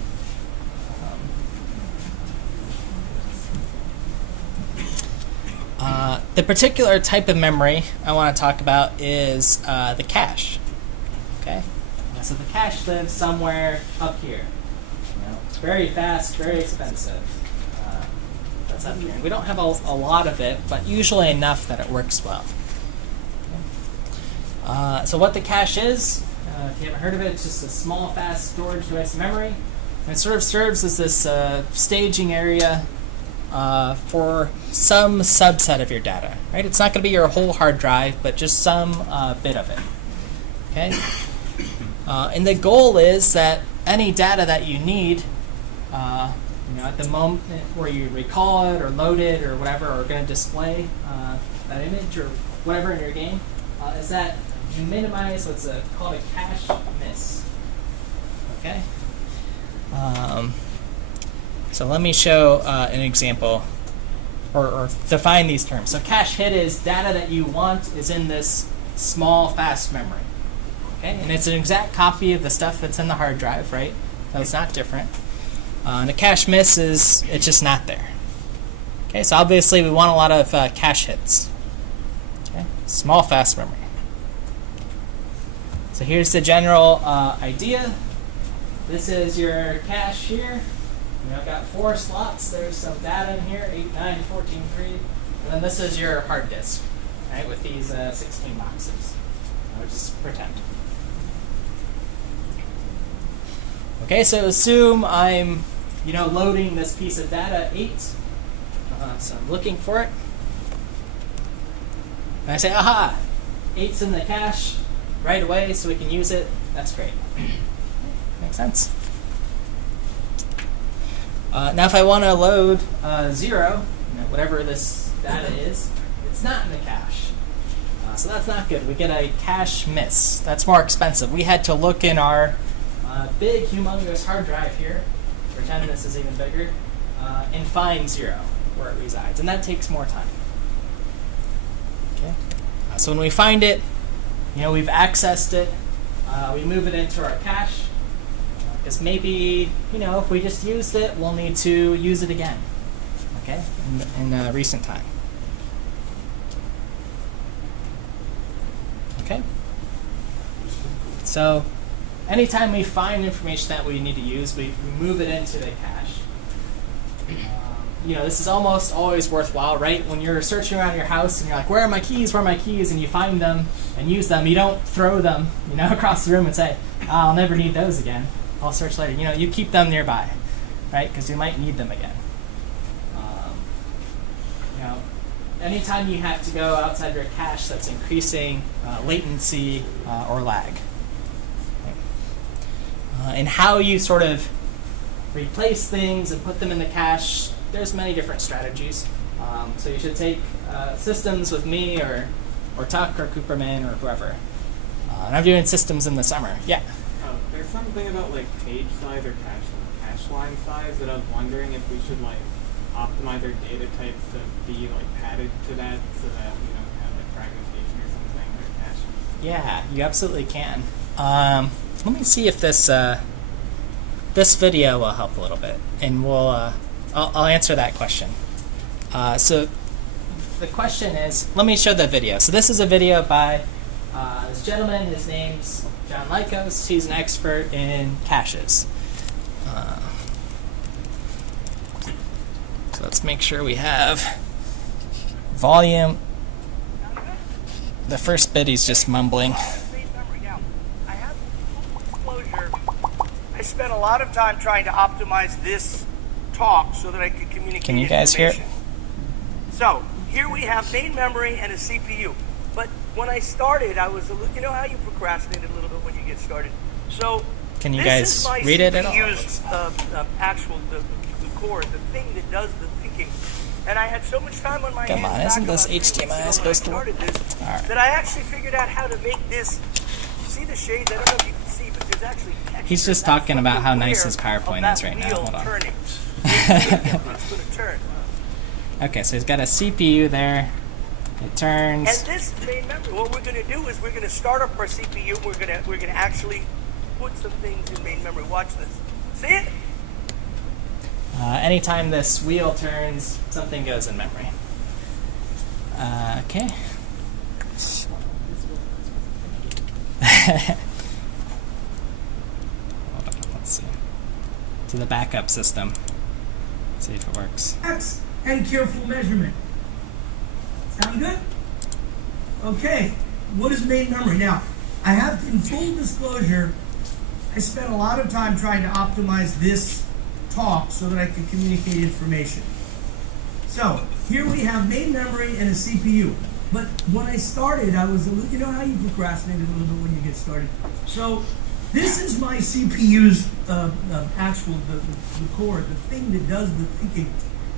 The particular type of memory I want to talk about is the cache. Okay, so the cache lives somewhere up here. It's very fast, very expensive. That's up here. We don't have a lot of it, but usually enough that it works well. Okay. So what the cache is, if you haven't heard of it, it's just a small, fast storage device of memory. And it sort of serves as this staging area for some subset of your data, right? It's not going to be your whole hard drive, but just some bit of it, okay? And the goal is that any data that you need, at the moment where you recall it or load it or whatever, or going to display that image or whatever in your game, is that you minimize what's called a cache miss, okay? So let me show an example, or define these terms. So cache hit is data that you want is in this small, fast memory. Okay, and it's an exact copy of the stuff that's in the hard drive, right? So it's not different. And a cache miss is it's just not there. Okay, so obviously we want a lot of cache hits. Okay, small, fast memory. So here's the general idea. This is your cache here. I've got 4 slots. There's some data in here, 8, 9, 14, 3. And then this is your hard disk, right, with these 16 boxes. I'll just pretend. Okay, so assume I'm, loading this piece of data 8. So I'm looking for it. And I say, aha, 8's in the cache right away, so we can use it. That's great. Makes sense? Now if I want to load 0, whatever this data is, it's not in the cache. So that's not good. We get a cache miss. That's more expensive. We had to look in our big, humongous hard drive here, pretend this is even bigger, and find 0 where it resides. And that takes more time. Okay. So when we find it, we've accessed it, we move it into our cache. Because maybe, if we just used it, we'll need to use it again, okay, in recent time. Okay? So anytime we find information that we need to use, we move it into the cache. This is almost always worthwhile, right? When you're searching around your house and you're like, where are my keys, and you find them and use them, you don't throw them, across the room and say, I'll never need those again. I'll search later. You keep them nearby, right? Because you might need them again. Anytime you have to go outside your cache, that's increasing latency or lag. Okay. And how you sort of replace things and put them in the cache, there's many different strategies. So you should take systems with me or Tuck or Cooperman or whoever. And I'm doing systems in the summer. Yeah. There's something about page size or cache line size that I was wondering if we should optimize our data types to be padded to that so that we don't have fragmentation or something or cache. Yeah, you absolutely can. Let me see if this this video will help a little bit, and I'll answer that question. So the question is, let me show the video. So this is a video by this gentleman. His name's John Lykos. He's an expert in caches. So let's make sure we have volume. The first bit he's just mumbling. I spent a lot of time trying to optimize this talk so that I could communicate. Can you guys hear it? So here we have main memory and a CPU. But when I started, I was how you procrastinate a little bit when you get started. So can you guys read it at all? Use the core, the thing that does the thinking. And I had so much time on my Come hands on, back isn't this about 3 weeks HDMI ago when I supposed to work? started this, Alright. that I actually figured out how to make this. See the shades? I don't know if you can see, but there's actually texture. He's just That's talking from about the how nice wear his PowerPoint of that is right now. wheel Hold on. turning. It's going to turn. Okay, so he's got a CPU there. It turns. And this is main memory. What we're going to do is we're going to start up our CPU. We're going to actually put some things in main memory. Watch this. See it? Anytime this wheel turns, something goes in memory. Okay. Hold on, let's see. To the backup system. See if it works. And careful measurement. Sound good? Okay. What is main memory? Now, I have, in full disclosure, I spent a lot of time trying to optimize this talk so that I could communicate information. So, here we have main memory and a CPU. But when I started, I was, you know how you procrastinate a little bit when you get started. So, this is my CPU's actual, the core, the thing that does the thinking.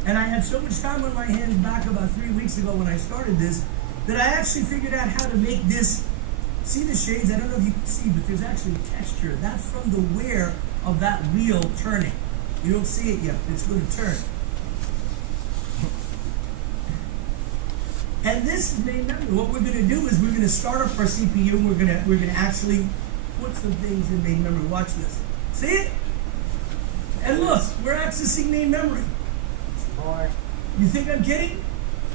And I had so much time on my hands back about 3 weeks ago when I started this, that I actually figured out how to make this. See the shades? I don't know if you can see, but there's actually texture. That's from the wear of that wheel turning. You don't see it yet, but it's going to turn. And this is main memory. What we're going to do is we're going to start up our CPU. And we're going to actually put some things in main memory. Watch this. See it? And look, we're accessing main memory. More. You think I'm kidding?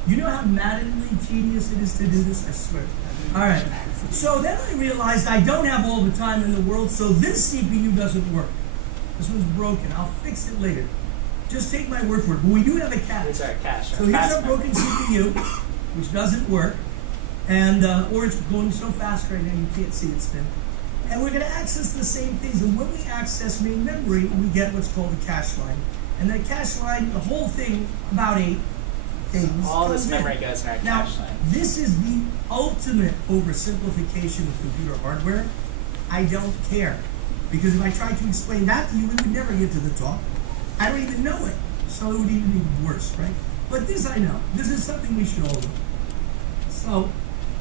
You know how maddeningly tedious it is to do this? I swear. All right. So then I realized I don't have all the time in the world, so this CPU doesn't work. This one's broken. I'll fix it later. Just take my word for it. But we do have a cache. These are cache. So here's our broken CPU, which doesn't work, and or it's going so fast right now you can't see it spin. And we're going to access the same things. And when we access main memory, we get what's called a cache line. And that cache line, the whole thing, about 8 things. All this comes in. memory goes in our Now, cache line. this is the ultimate oversimplification of computer hardware. I don't care. Because if I tried to explain that to you, we would never get to the talk. I don't even know it. So it would even be worse, right? But this I know. This is something we should all know. So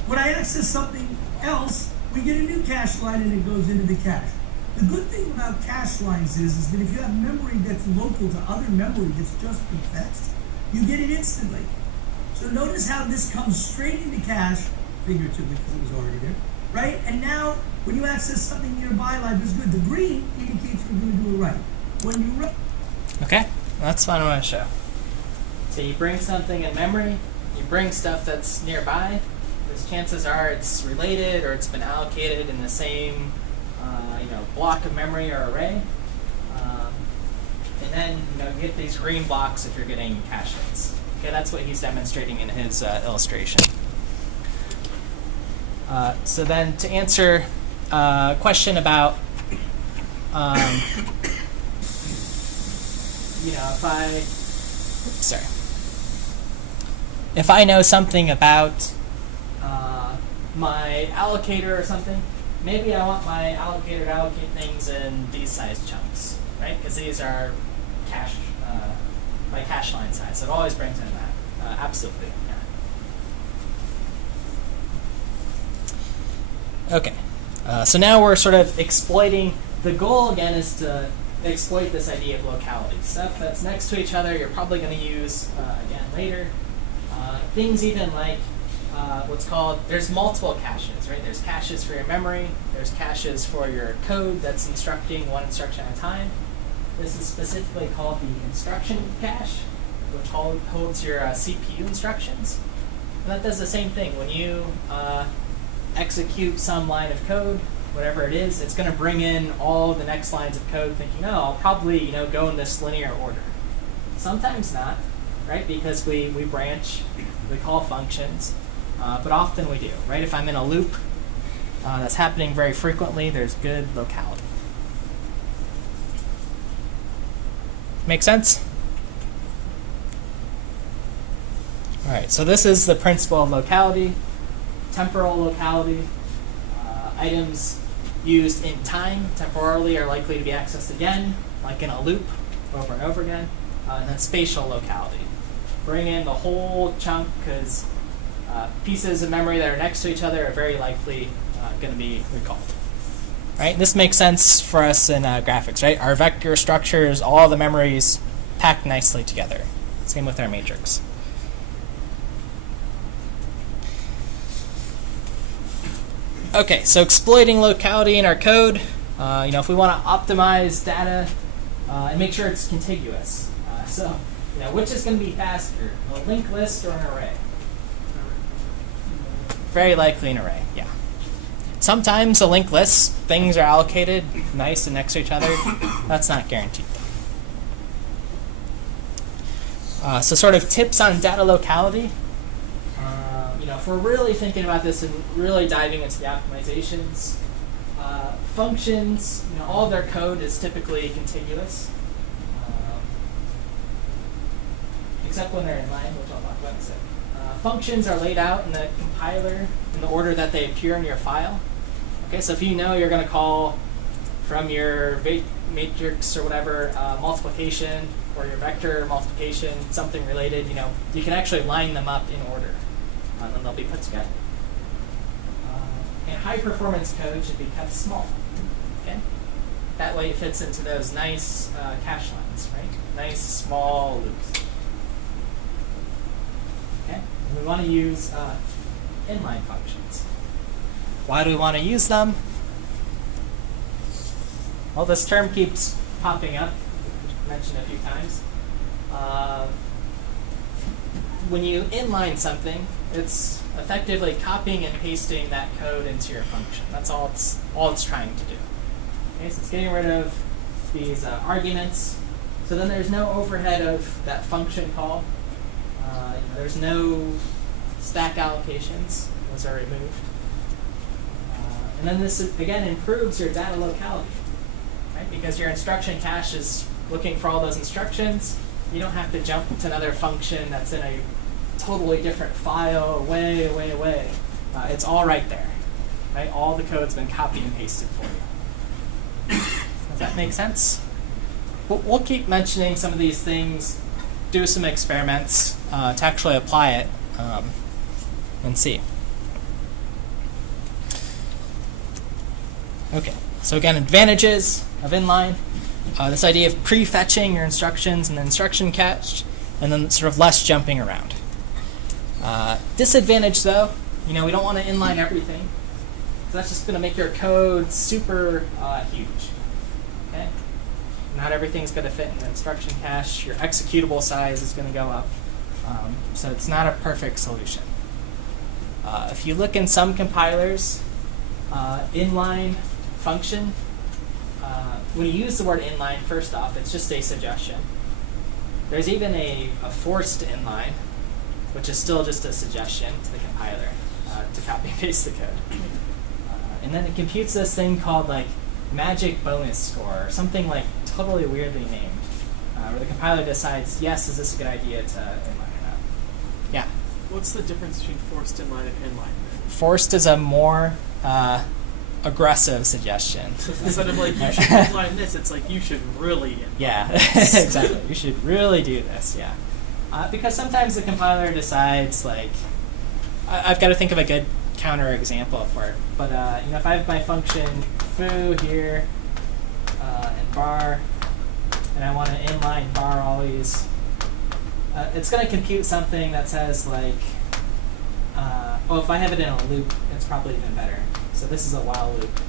when I access something else, we get a new cache line and it goes into the cache. The good thing about cache lines is that if you have memory that's local to other memory that's just been fetched, you get it instantly. So notice how this comes straight into cache, figuratively because it was already there, right? And now, when you access something nearby, life is good. The green indicates you're going to do it right. When you run... Okay, that's what I want to show. So you bring something in memory, you bring stuff that's nearby, because chances are it's related or it's been allocated in the same block of memory or array. And then you get these green blocks if you're getting cache hits. Okay, that's what he's demonstrating in his illustration. So then to answer a question about if I know something about my allocator or something, maybe I want my allocator to allocate things in these size chunks, right? Because these are cache, my cache line size. So it always brings in that. Absolutely. Yeah. Okay. So now we're sort of exploiting. The goal again is to exploit this idea of locality. Stuff that's next to each other, you're probably going to use again later. Things even like what's called, there's multiple caches, right? There's caches for your memory, there's caches for your code that's instructing one instruction at a time. This is specifically called the instruction cache, which holds your CPU instructions. And that does the same thing. When you execute some line of code, whatever it is, it's going to bring in all the next lines of code thinking, oh, I'll probably go in this linear order. Sometimes not, right? Because we branch, we call functions, but often we do, right? If I'm in a loop that's happening very frequently, there's good locality. Make sense? All right, so this is the principle of locality, temporal locality. Items used in time temporarily are likely to be accessed again, like in a loop, over and over again. And then spatial locality, bring in the whole chunk because pieces of memory that are next to each other are very likely going to be recalled. Right? This makes sense for us in graphics, right? Our vector structures, all the memories packed nicely together. Same with our matrix. Okay, so exploiting locality in our code. If we want to optimize data and make sure it's contiguous. Which is going to be faster, a linked list or an array? Very likely an array, yeah. Sometimes a linked list, things are allocated nice and next to each other. That's not guaranteed. So sort of tips on data locality. If we're really thinking about this and really diving into the optimizations, functions, all of their code is typically contiguous, except when they're inline, which I'll talk about in a second. Functions are laid out in the compiler in the order that they appear in your file. Okay, so if you know you're going to call from your matrix or whatever multiplication or your vector multiplication, something related, you can actually line them up in order, and then they'll be put together. And high-performance code should be kept small. Okay, that way it fits into those nice cache lines, right? Nice small loops. Okay, and we want to use inline functions. Why do we want to use them? Well, this term keeps popping up, mentioned a few times. When you inline something, it's effectively copying and pasting that code into your function. That's all it's trying to do. Okay, so it's getting rid of these arguments. So then there's no overhead of that function call. There's no stack allocations. Those are removed. And then this, again, improves your data locality, right? Because your instruction cache is looking for all those instructions. You don't have to jump to another function that's in a totally different file, way, way, way. It's all right there, right? All the code's been copied and pasted for you. Does that make sense? We'll keep mentioning some of these things, do some experiments to actually apply it and see. Okay, so again, advantages of inline. This idea of prefetching your instructions in the instruction cache, and then sort of less jumping around. Disadvantage, though, we don't want to inline everything. So that's just going to make your code super huge. Okay, not everything's going to fit in the instruction cache. Your executable size is going to go up. So it's not a perfect solution. If you look in some compilers, inline function, when you use the word inline, first off, it's just a suggestion. There's even a forced inline, which is still just a suggestion to the compiler to copy and paste the code. And then it computes this thing called like magic bonus score, or something like totally weirdly named, where the compiler decides, yes, is this a good idea to inline or not? Yeah? What's the difference between forced inline and inline? Forced is a more aggressive suggestion. So instead of like, you should inline this, it's like, you should really inline. Yeah, exactly. You should really do this, yeah. Because sometimes the compiler decides, like, I've got to think of a good counter example for it. But if I have my function foo here and bar, and I want to inline bar always, it's going to compute something that says like, if I have it in a loop, it's probably even better. So this is a while loop.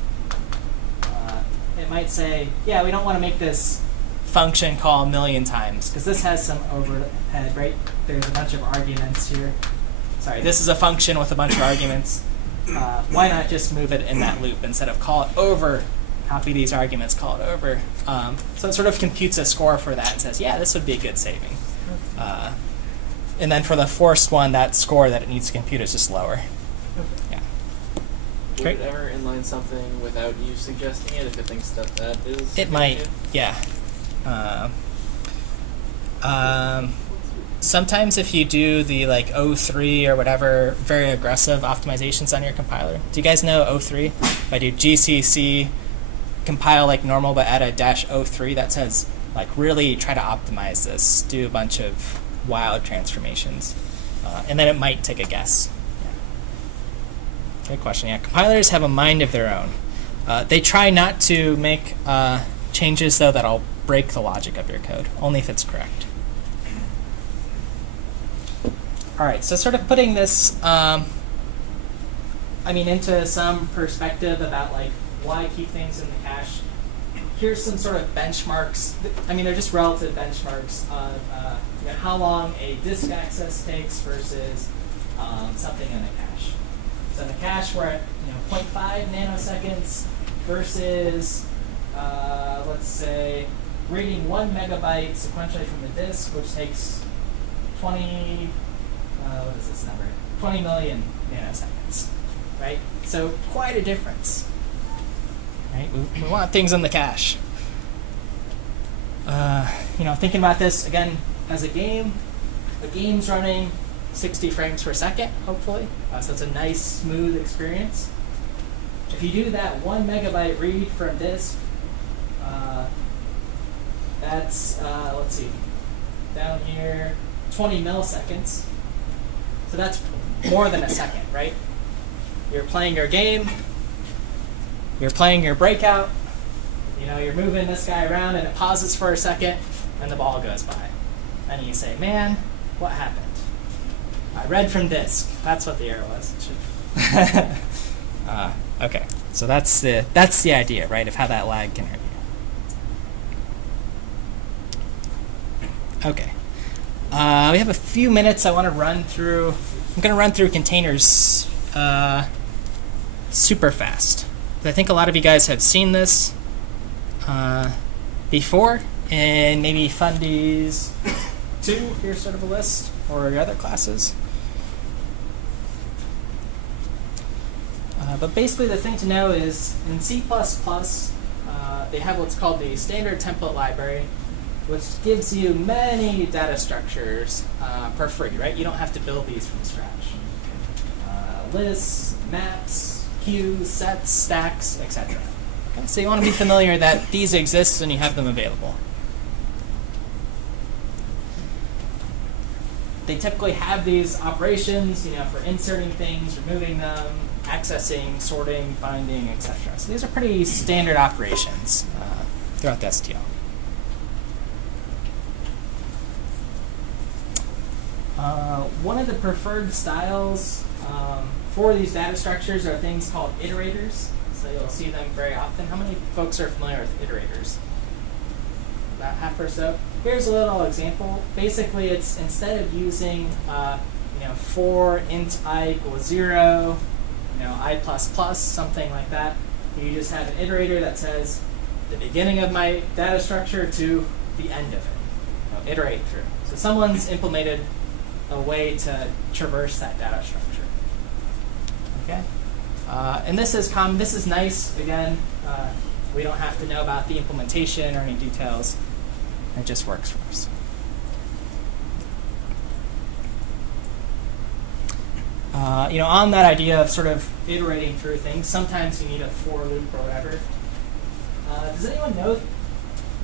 It might say, yeah, we don't want to make this function call a million times because this has some overhead, right? There's a bunch of arguments here. Sorry, this is a function with a bunch of arguments. Why not just move it in that loop instead of call it over, copy these arguments, call it over. So it sort of computes a score for that and says, yeah, this would be a good saving. And then for the forced one, that score that it needs to compute is just lower. Yeah. Would Great. it ever inline something without you suggesting it if it thinks that that is? It might, yeah. Sometimes if you do the like O3 or whatever very aggressive optimizations on your compiler. Do you guys know O3? If I do GCC compile like normal but add a -03, that says like really try to optimize this. Do a bunch of wild transformations. And then it might take a guess. Good question. Yeah, compilers have a mind of their own. They try not to make changes, though, that'll break the logic of your code, only if it's correct. All right, so sort of putting this, into some perspective about like why keep things in the cache. Here's some sort of benchmarks. They're just relative benchmarks on how long a disk access takes versus something in the cache. So in the cache, we're at 0.5 nanoseconds versus, let's say, reading 1 megabyte sequentially from the disk, which takes 20 million nanoseconds, right? So quite a difference, right? We want things in the cache. Thinking about this again as a game's running 60 frames per second, hopefully. So it's a nice, smooth experience. If you do that 1 megabyte read from disk, that's, let's see, down here, 20 milliseconds. So that's more than a second, right? You're playing your game, you're playing your breakout, you're moving this guy around and it pauses for a second and the ball goes by. And you say, man, what happened? I read from disk. That's what the error was. Okay, so that's the idea, right, of how that lag can hurt you. Okay, we have a few minutes. I want to run through. I'm going to run through containers super fast. I think a lot of you guys have seen this before, and maybe Fundies 2. Here's sort of a list, or your other classes. But basically the thing to know is in C++, they have what's called the standard template library, which gives you many data structures for free, right? You don't have to build these from scratch. Lists, maps, queues, sets, stacks, etc. Okay, so you want to be familiar that these exist and you have them available. They typically have these operations, for inserting things, removing them, accessing, sorting, binding, etc. So these are pretty standard operations throughout the STL. One of the preferred styles for these data structures are things called iterators. So you'll see them very often. How many folks are familiar with iterators? About half or so. Here's a little example. Basically, it's instead of using for int I equals 0, I++, something like that, you just have an iterator that says the beginning of my data structure to the end of it. Iterate through. So someone's implemented a way to traverse that data structure. Okay, and this is common. This is nice. Again, we don't have to know about the implementation or any details. It just works for us. On that idea of sort of iterating through things, sometimes you need a for loop or whatever. Does anyone know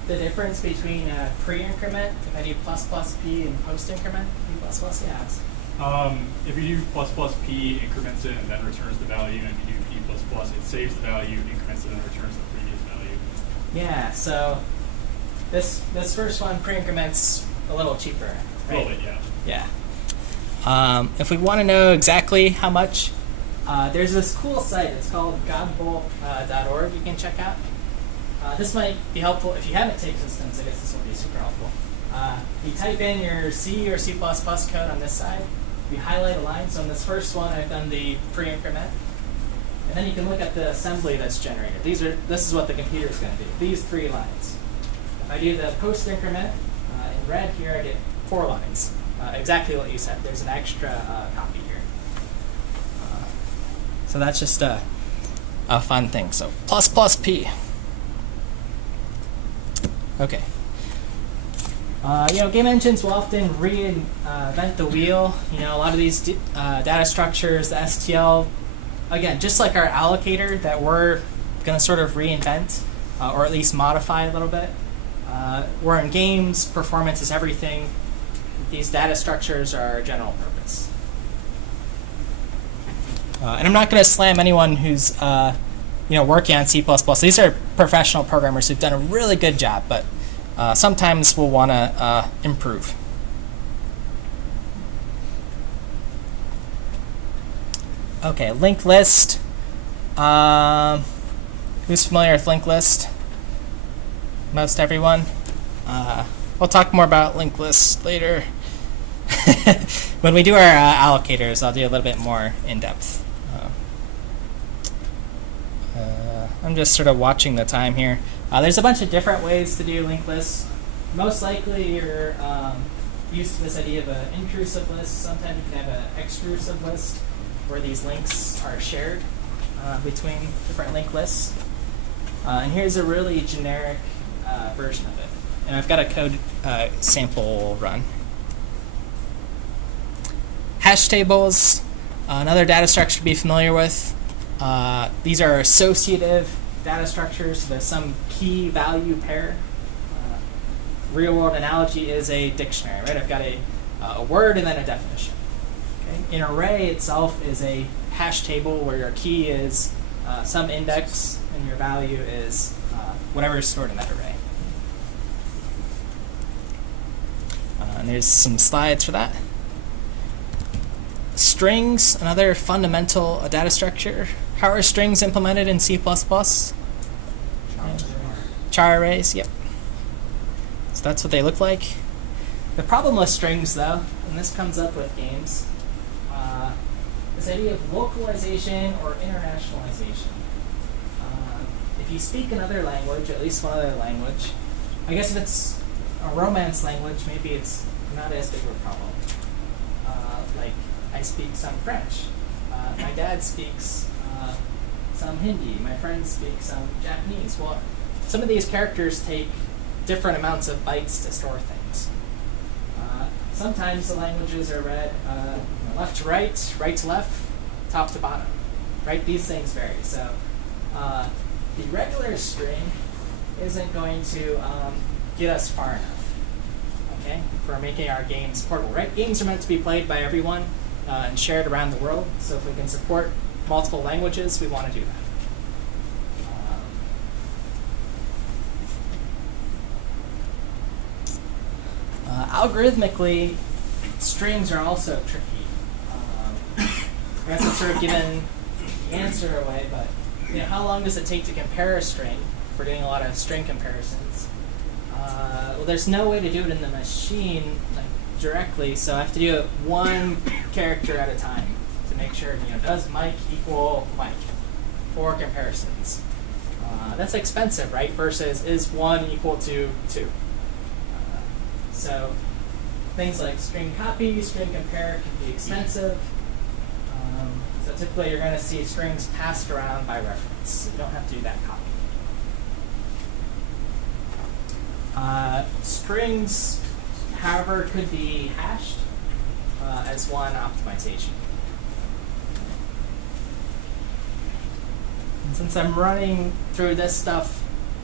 the difference between a pre-increment, if I do ++p, and post-increment, p++? Yes. If you do ++p, increments it, and then returns the value, and if you do p++, it saves the value, increments it, and returns the previous value. Yeah, so this first one, pre-increments, a little cheaper, right? A little bit, yeah. Yeah. If we want to know exactly how much, there's this cool site. It's called godbolt.org you can check out. This might be helpful if you haven't taken systems. I guess this will be super helpful. You type in your C or C++ code on this side. You highlight a line. So in this first one, I've done the pre-increment. And then you can look at the assembly that's generated. This is what the computer is going to do. These 3 lines. If I do the post-increment, in red here, I get 4 lines. Exactly what you said. There's an extra copy here. So that's just a fun thing. So ++p. Okay. Game engines will often reinvent the wheel. A lot of these data structures, the STL, again, just like our allocator that we're going to sort of reinvent or at least modify a little bit. Where in games, performance is everything. these data structures are general purpose. And I'm not going to slam anyone who's working on C++. These are professional programmers who've done a really good job, but sometimes we'll want to improve. Okay, linked list. Who's familiar with linked list? Most everyone. We'll talk more about linked lists later. When we do our allocators, I'll do a little bit more in depth. I'm just sort of watching the time here. There's a bunch of different ways to do linked lists. Most likely you're used to this idea of an intrusive list. Sometimes you can have an extrusive list where these links are shared between different linked lists. And here's a really generic version of it. And I've got a code sample run. Hash tables, another data structure to be familiar with. These are associative data structures. So there's some key value pair. Real world analogy is a dictionary, right? I've got a word and then a definition. Okay? An array itself is a hash table where your key is some index and your value is whatever is stored in that array. And there's some slides for that. Strings, another fundamental data structure. How are strings implemented in C++? Char arrays, yep. So that's what they look like. The problem with strings, though, and this comes up with games, this idea of localization or internationalization. If you speak another language, at least one other language, I guess if it's a Romance language, maybe it's not as big of a problem. Like, I speak some French. My dad speaks some Hindi. My friends speak some Japanese. Well, some of these characters take different amounts of bytes to store things. Sometimes the languages are read left to right, right to left, top to bottom. Right? These things vary. So the regular string isn't going to get us far enough, okay, for making our games portable. Right? Games are meant to be played by everyone and shared around the world. So if we can support multiple languages, we want to do that. Algorithmically, strings are also tricky. I guess I've sort of given the answer away, but how long does it take to compare a string? If we're doing a lot of string comparisons. Well, there's no way to do it in the machine directly, so I have to do it one character at a time to make sure, does Mike equal Mike for comparisons. That's expensive, right? Versus is 1 equal to 2. So things like string copy, string compare can be expensive. So typically you're going to see strings passed around by reference. So you don't have to do that copy. Strings, however, could be hashed as one optimization. And since I'm running through this stuff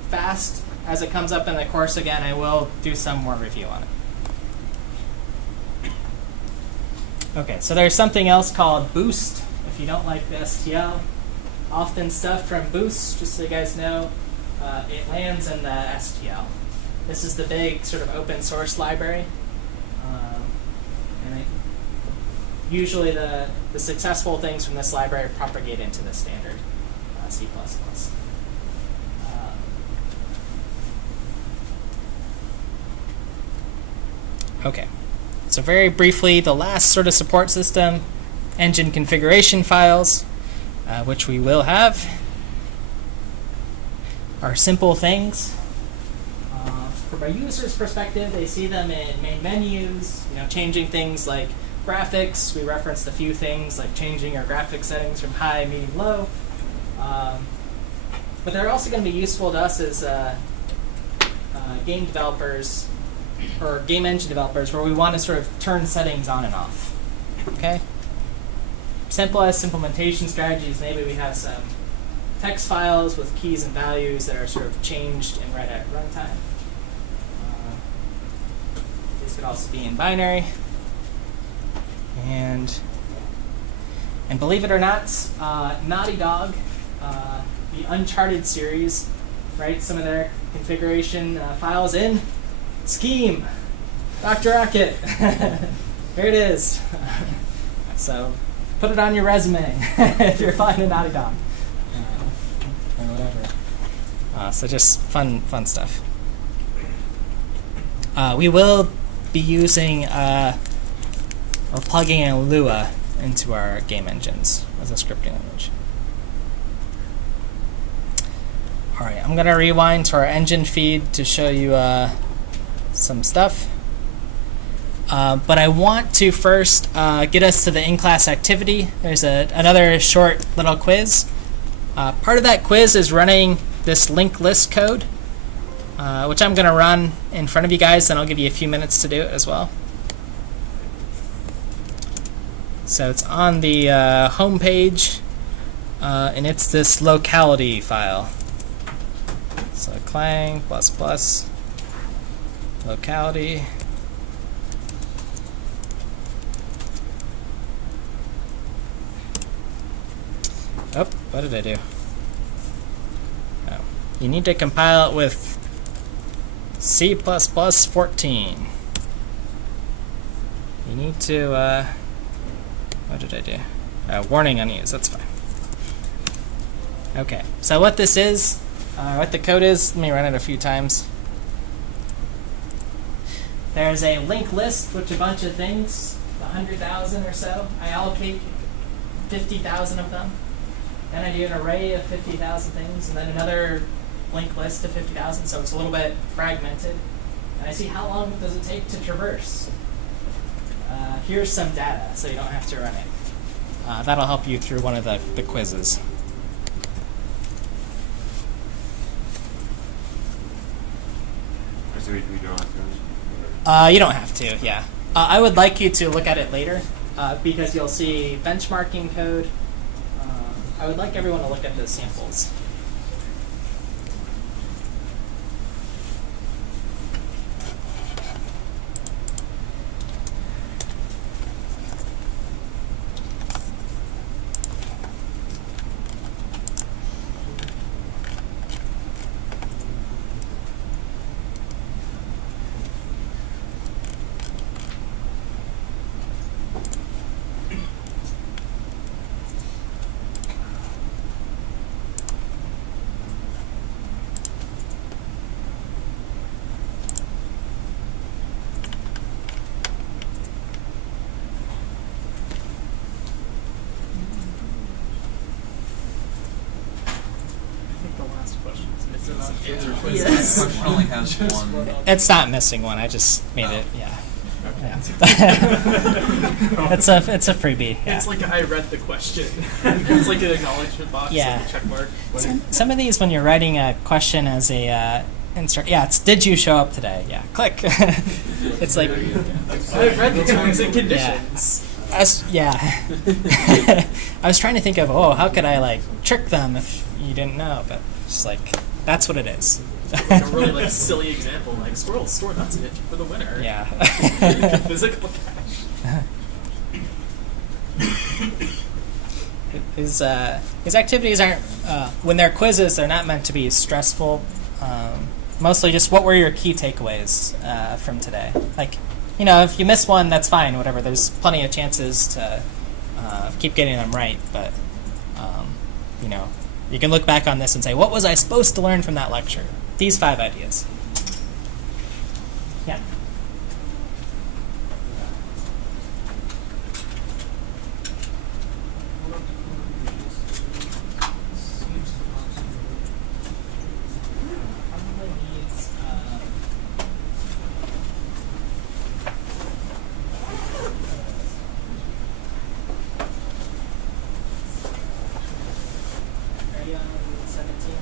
fast, as it comes up in the course again, I will do some more review on it. Okay, so there's something else called boost. If you don't like the STL, often stuff from boost, just so you guys know, it lands in the STL. This is the big sort of open source library. And usually the successful things from this library propagate into the standard C++. Okay, so very briefly, the last sort of support system, engine configuration files, which we will have, are simple things. From a user's perspective, they see them in main menus, changing things like graphics. We referenced a few things like changing our graphics settings from high, medium, low. But they're also going to be useful to us as game developers or game engine developers, where we want to sort of turn settings on and off. Okay? Simplest implementation strategies, maybe we have some text files with keys and values that are sort of changed and read at runtime. These could also be in binary. And believe it or not, Naughty Dog, the Uncharted series, right? Some of their configuration files in Scheme. Dr. Rocket. Here it is. So put it on your resume if you're finding Naughty Dog. Or whatever. So just fun stuff. We will be using or plugging in Lua into our game engines as a scripting language. All right, I'm going to rewind to our engine feed to show you some stuff. But I want to first get us to the in-class activity. There's another short little quiz. Part of that quiz is running this linked list code, which I'm going to run in front of you guys, and I'll give you a few minutes to do it as well. So it's on the home page, and it's this locality file. So clang ++ locality. Oh, what did I do? Oh. You need to compile it with C++ 14. You need to, what did I do? Warning unused, that's fine. Okay, so what this is, what the code is, let me run it a few times. There's a linked list with a bunch of things, 100,000 or so. I allocate 50,000 of them. Then I do an array of 50,000 things, and then another linked list of 50,000, so it's a little bit fragmented. And I see how long does it take to traverse. Here's some data, so you don't have to run it. That'll help you through one of the quizzes. So we don't have to. You don't have to, yeah. I would like you to look at it later, because you'll see benchmarking code. I would like everyone to look at the samples. Yes. Question only has one. It's not missing one. I just made it. Yeah. It's a freebie. Yeah. It's like I read the question. It's like an acknowledgement box, Yeah. like a check mark. Some of these, when you're writing a question as a it's did you show up today? Yeah. Click. It's like I've read the terms and conditions. I was trying to think of how could I like trick them if you didn't know, but just like that's what it is. Like a really like silly example, like squirrels store nuts in it for the winner. Yeah. Physical cash. His activities aren't when they're quizzes. They're not meant to be stressful. Mostly just what were your key takeaways from today? Like, if you miss one, that's fine. Whatever. There's plenty of chances to keep getting them right. But you can look back on this and say, what was I supposed to learn from that lecture? These 5 ideas. Yeah. Are you on 17?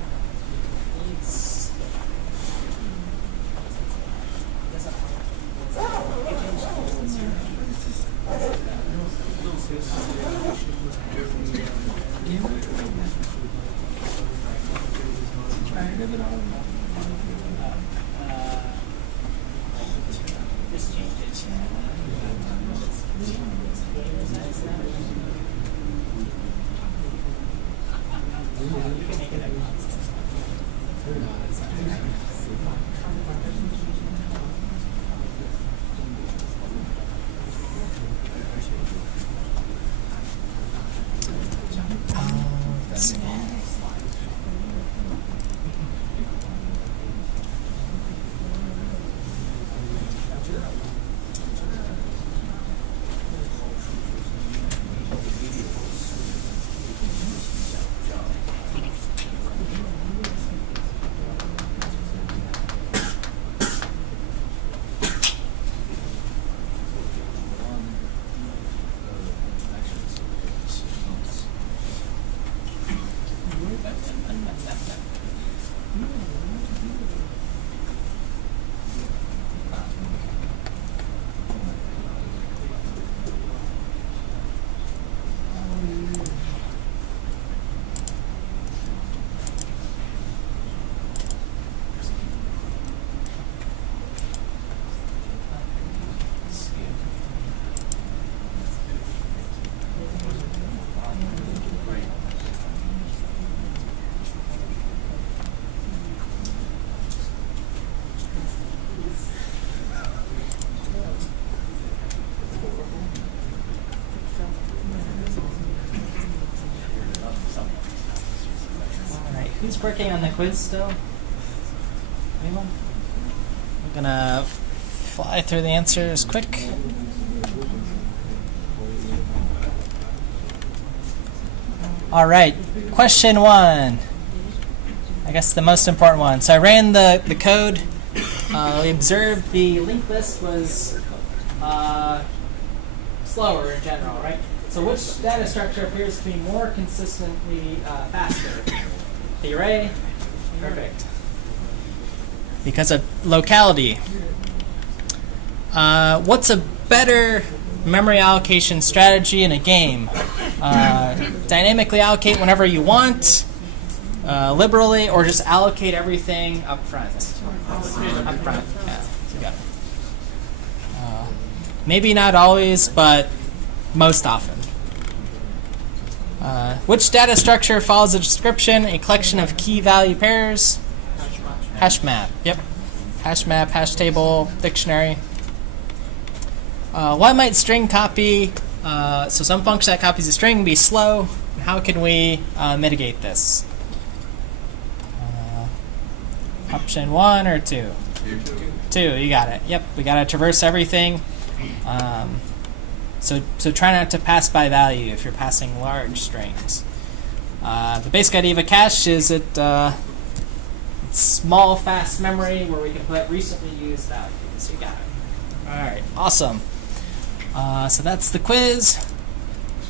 Who's working on the quiz still? Anyone? I'm gonna fly through the answers quick. All right, question 1. I guess the most important one. So I ran the code. We observed the linked list was slower in general, right? So which data structure appears to be more consistently faster? The array? Perfect. Because of locality. What's a better memory allocation strategy in a game? Dynamically allocate whenever you want, liberally, or just allocate everything up front? Up front, yeah. You got it. Maybe not always, but most often. Which data structure follows a description, a collection of key value pairs? Hash map. Yep. Hash map, hash table, dictionary. Why might string copy, so some function that copies a string, be slow? How can we mitigate this? Option 1 or 2? 2, you got it. Yep, we got to traverse everything. So try not to pass by value if you're passing large strings. The basic idea of a cache is it's small, fast memory where we can put recently used values. You got it. All right, awesome. So that's the quiz.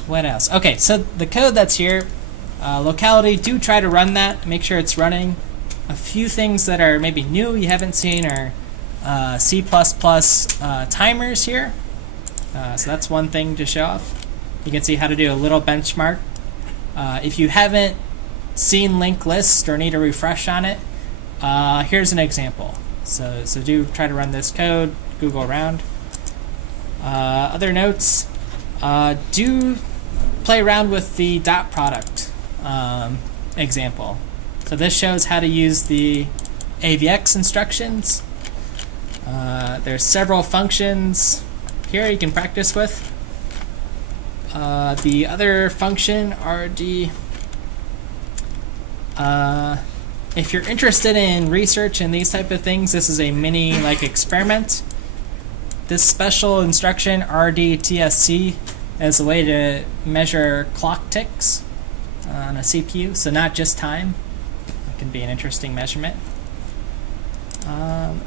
What else? Okay, so the code that's here, locality, do try to run that. Make sure it's running. A few things that are maybe new you haven't seen are C++ timers here. So that's one thing to show off. You can see how to do a little benchmark. If you haven't seen linked list or need a refresh on it, here's an example. So do try to run this code, Google around. Other notes, do play around with the dot product example. So this shows how to use the AVX instructions. There's several functions here you can practice with. The other function, RD, if you're interested in research and these type of things, this is a mini experiment. This special instruction, RDTSC, is a way to measure clock ticks on a CPU, so not just time. It can be an interesting measurement.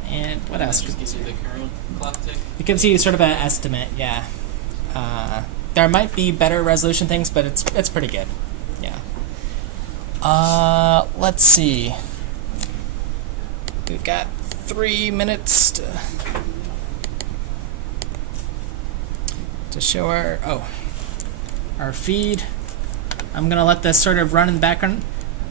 And what else? It just gives you the current clock tick? It gives you sort of an estimate, yeah. There might be better resolution things, but it's pretty good, yeah. Let's see. We've got 3 minutes to show our feed. I'm gonna let this sort of run in the background.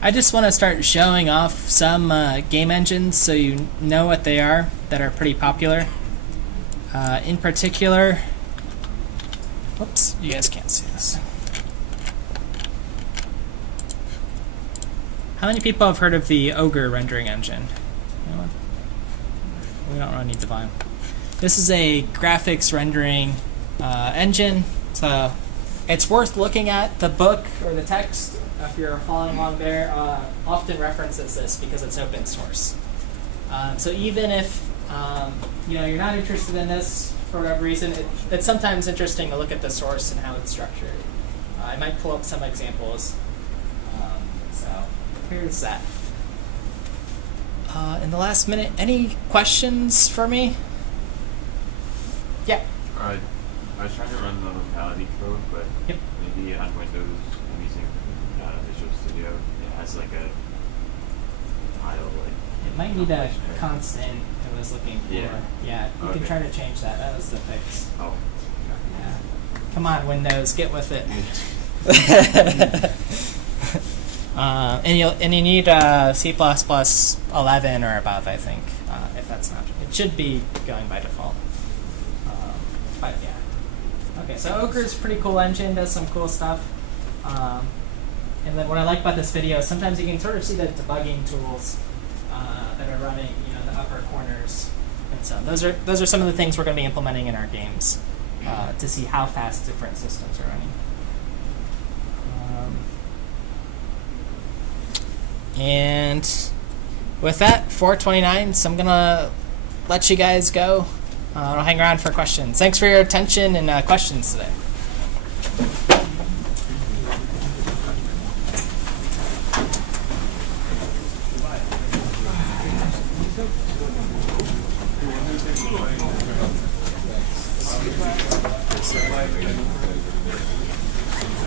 I just want to start showing off some game engines so you know what they are that are pretty popular. In particular, whoops, you guys can't see this. How many people have heard of the Ogre rendering engine? Anyone? We don't really need the volume. This is a graphics rendering engine. So it's worth looking at. The book or the text, if you're following along there, often references this because it's open source. So even if you're not interested in this for whatever reason, it's sometimes interesting to look at the source and how it's structured. I might pull up some examples. So here's that. In the last minute, any questions for me? Yeah. I was trying to run the locality code, but maybe on Windows, I'm using Visual Studio. It has like a tile, it might need a constant. I was looking for. Yeah, you can try to change that. That was the fix. Oh. Yeah. Come on, Windows, get with it. And you need C++ 11 or above, I think. If that's not, it should be going by default. But yeah. Okay, so Ogre is a pretty cool engine, does some cool stuff. And then what I like about this video is sometimes you can sort of see the debugging tools that are running, in the upper corners. And so those are some of the things we're going to be implementing in our games to see how fast different systems are running. And with that, 4:29, so I'm going to let you guys go. I'll hang around for questions. Thanks for your attention and questions today.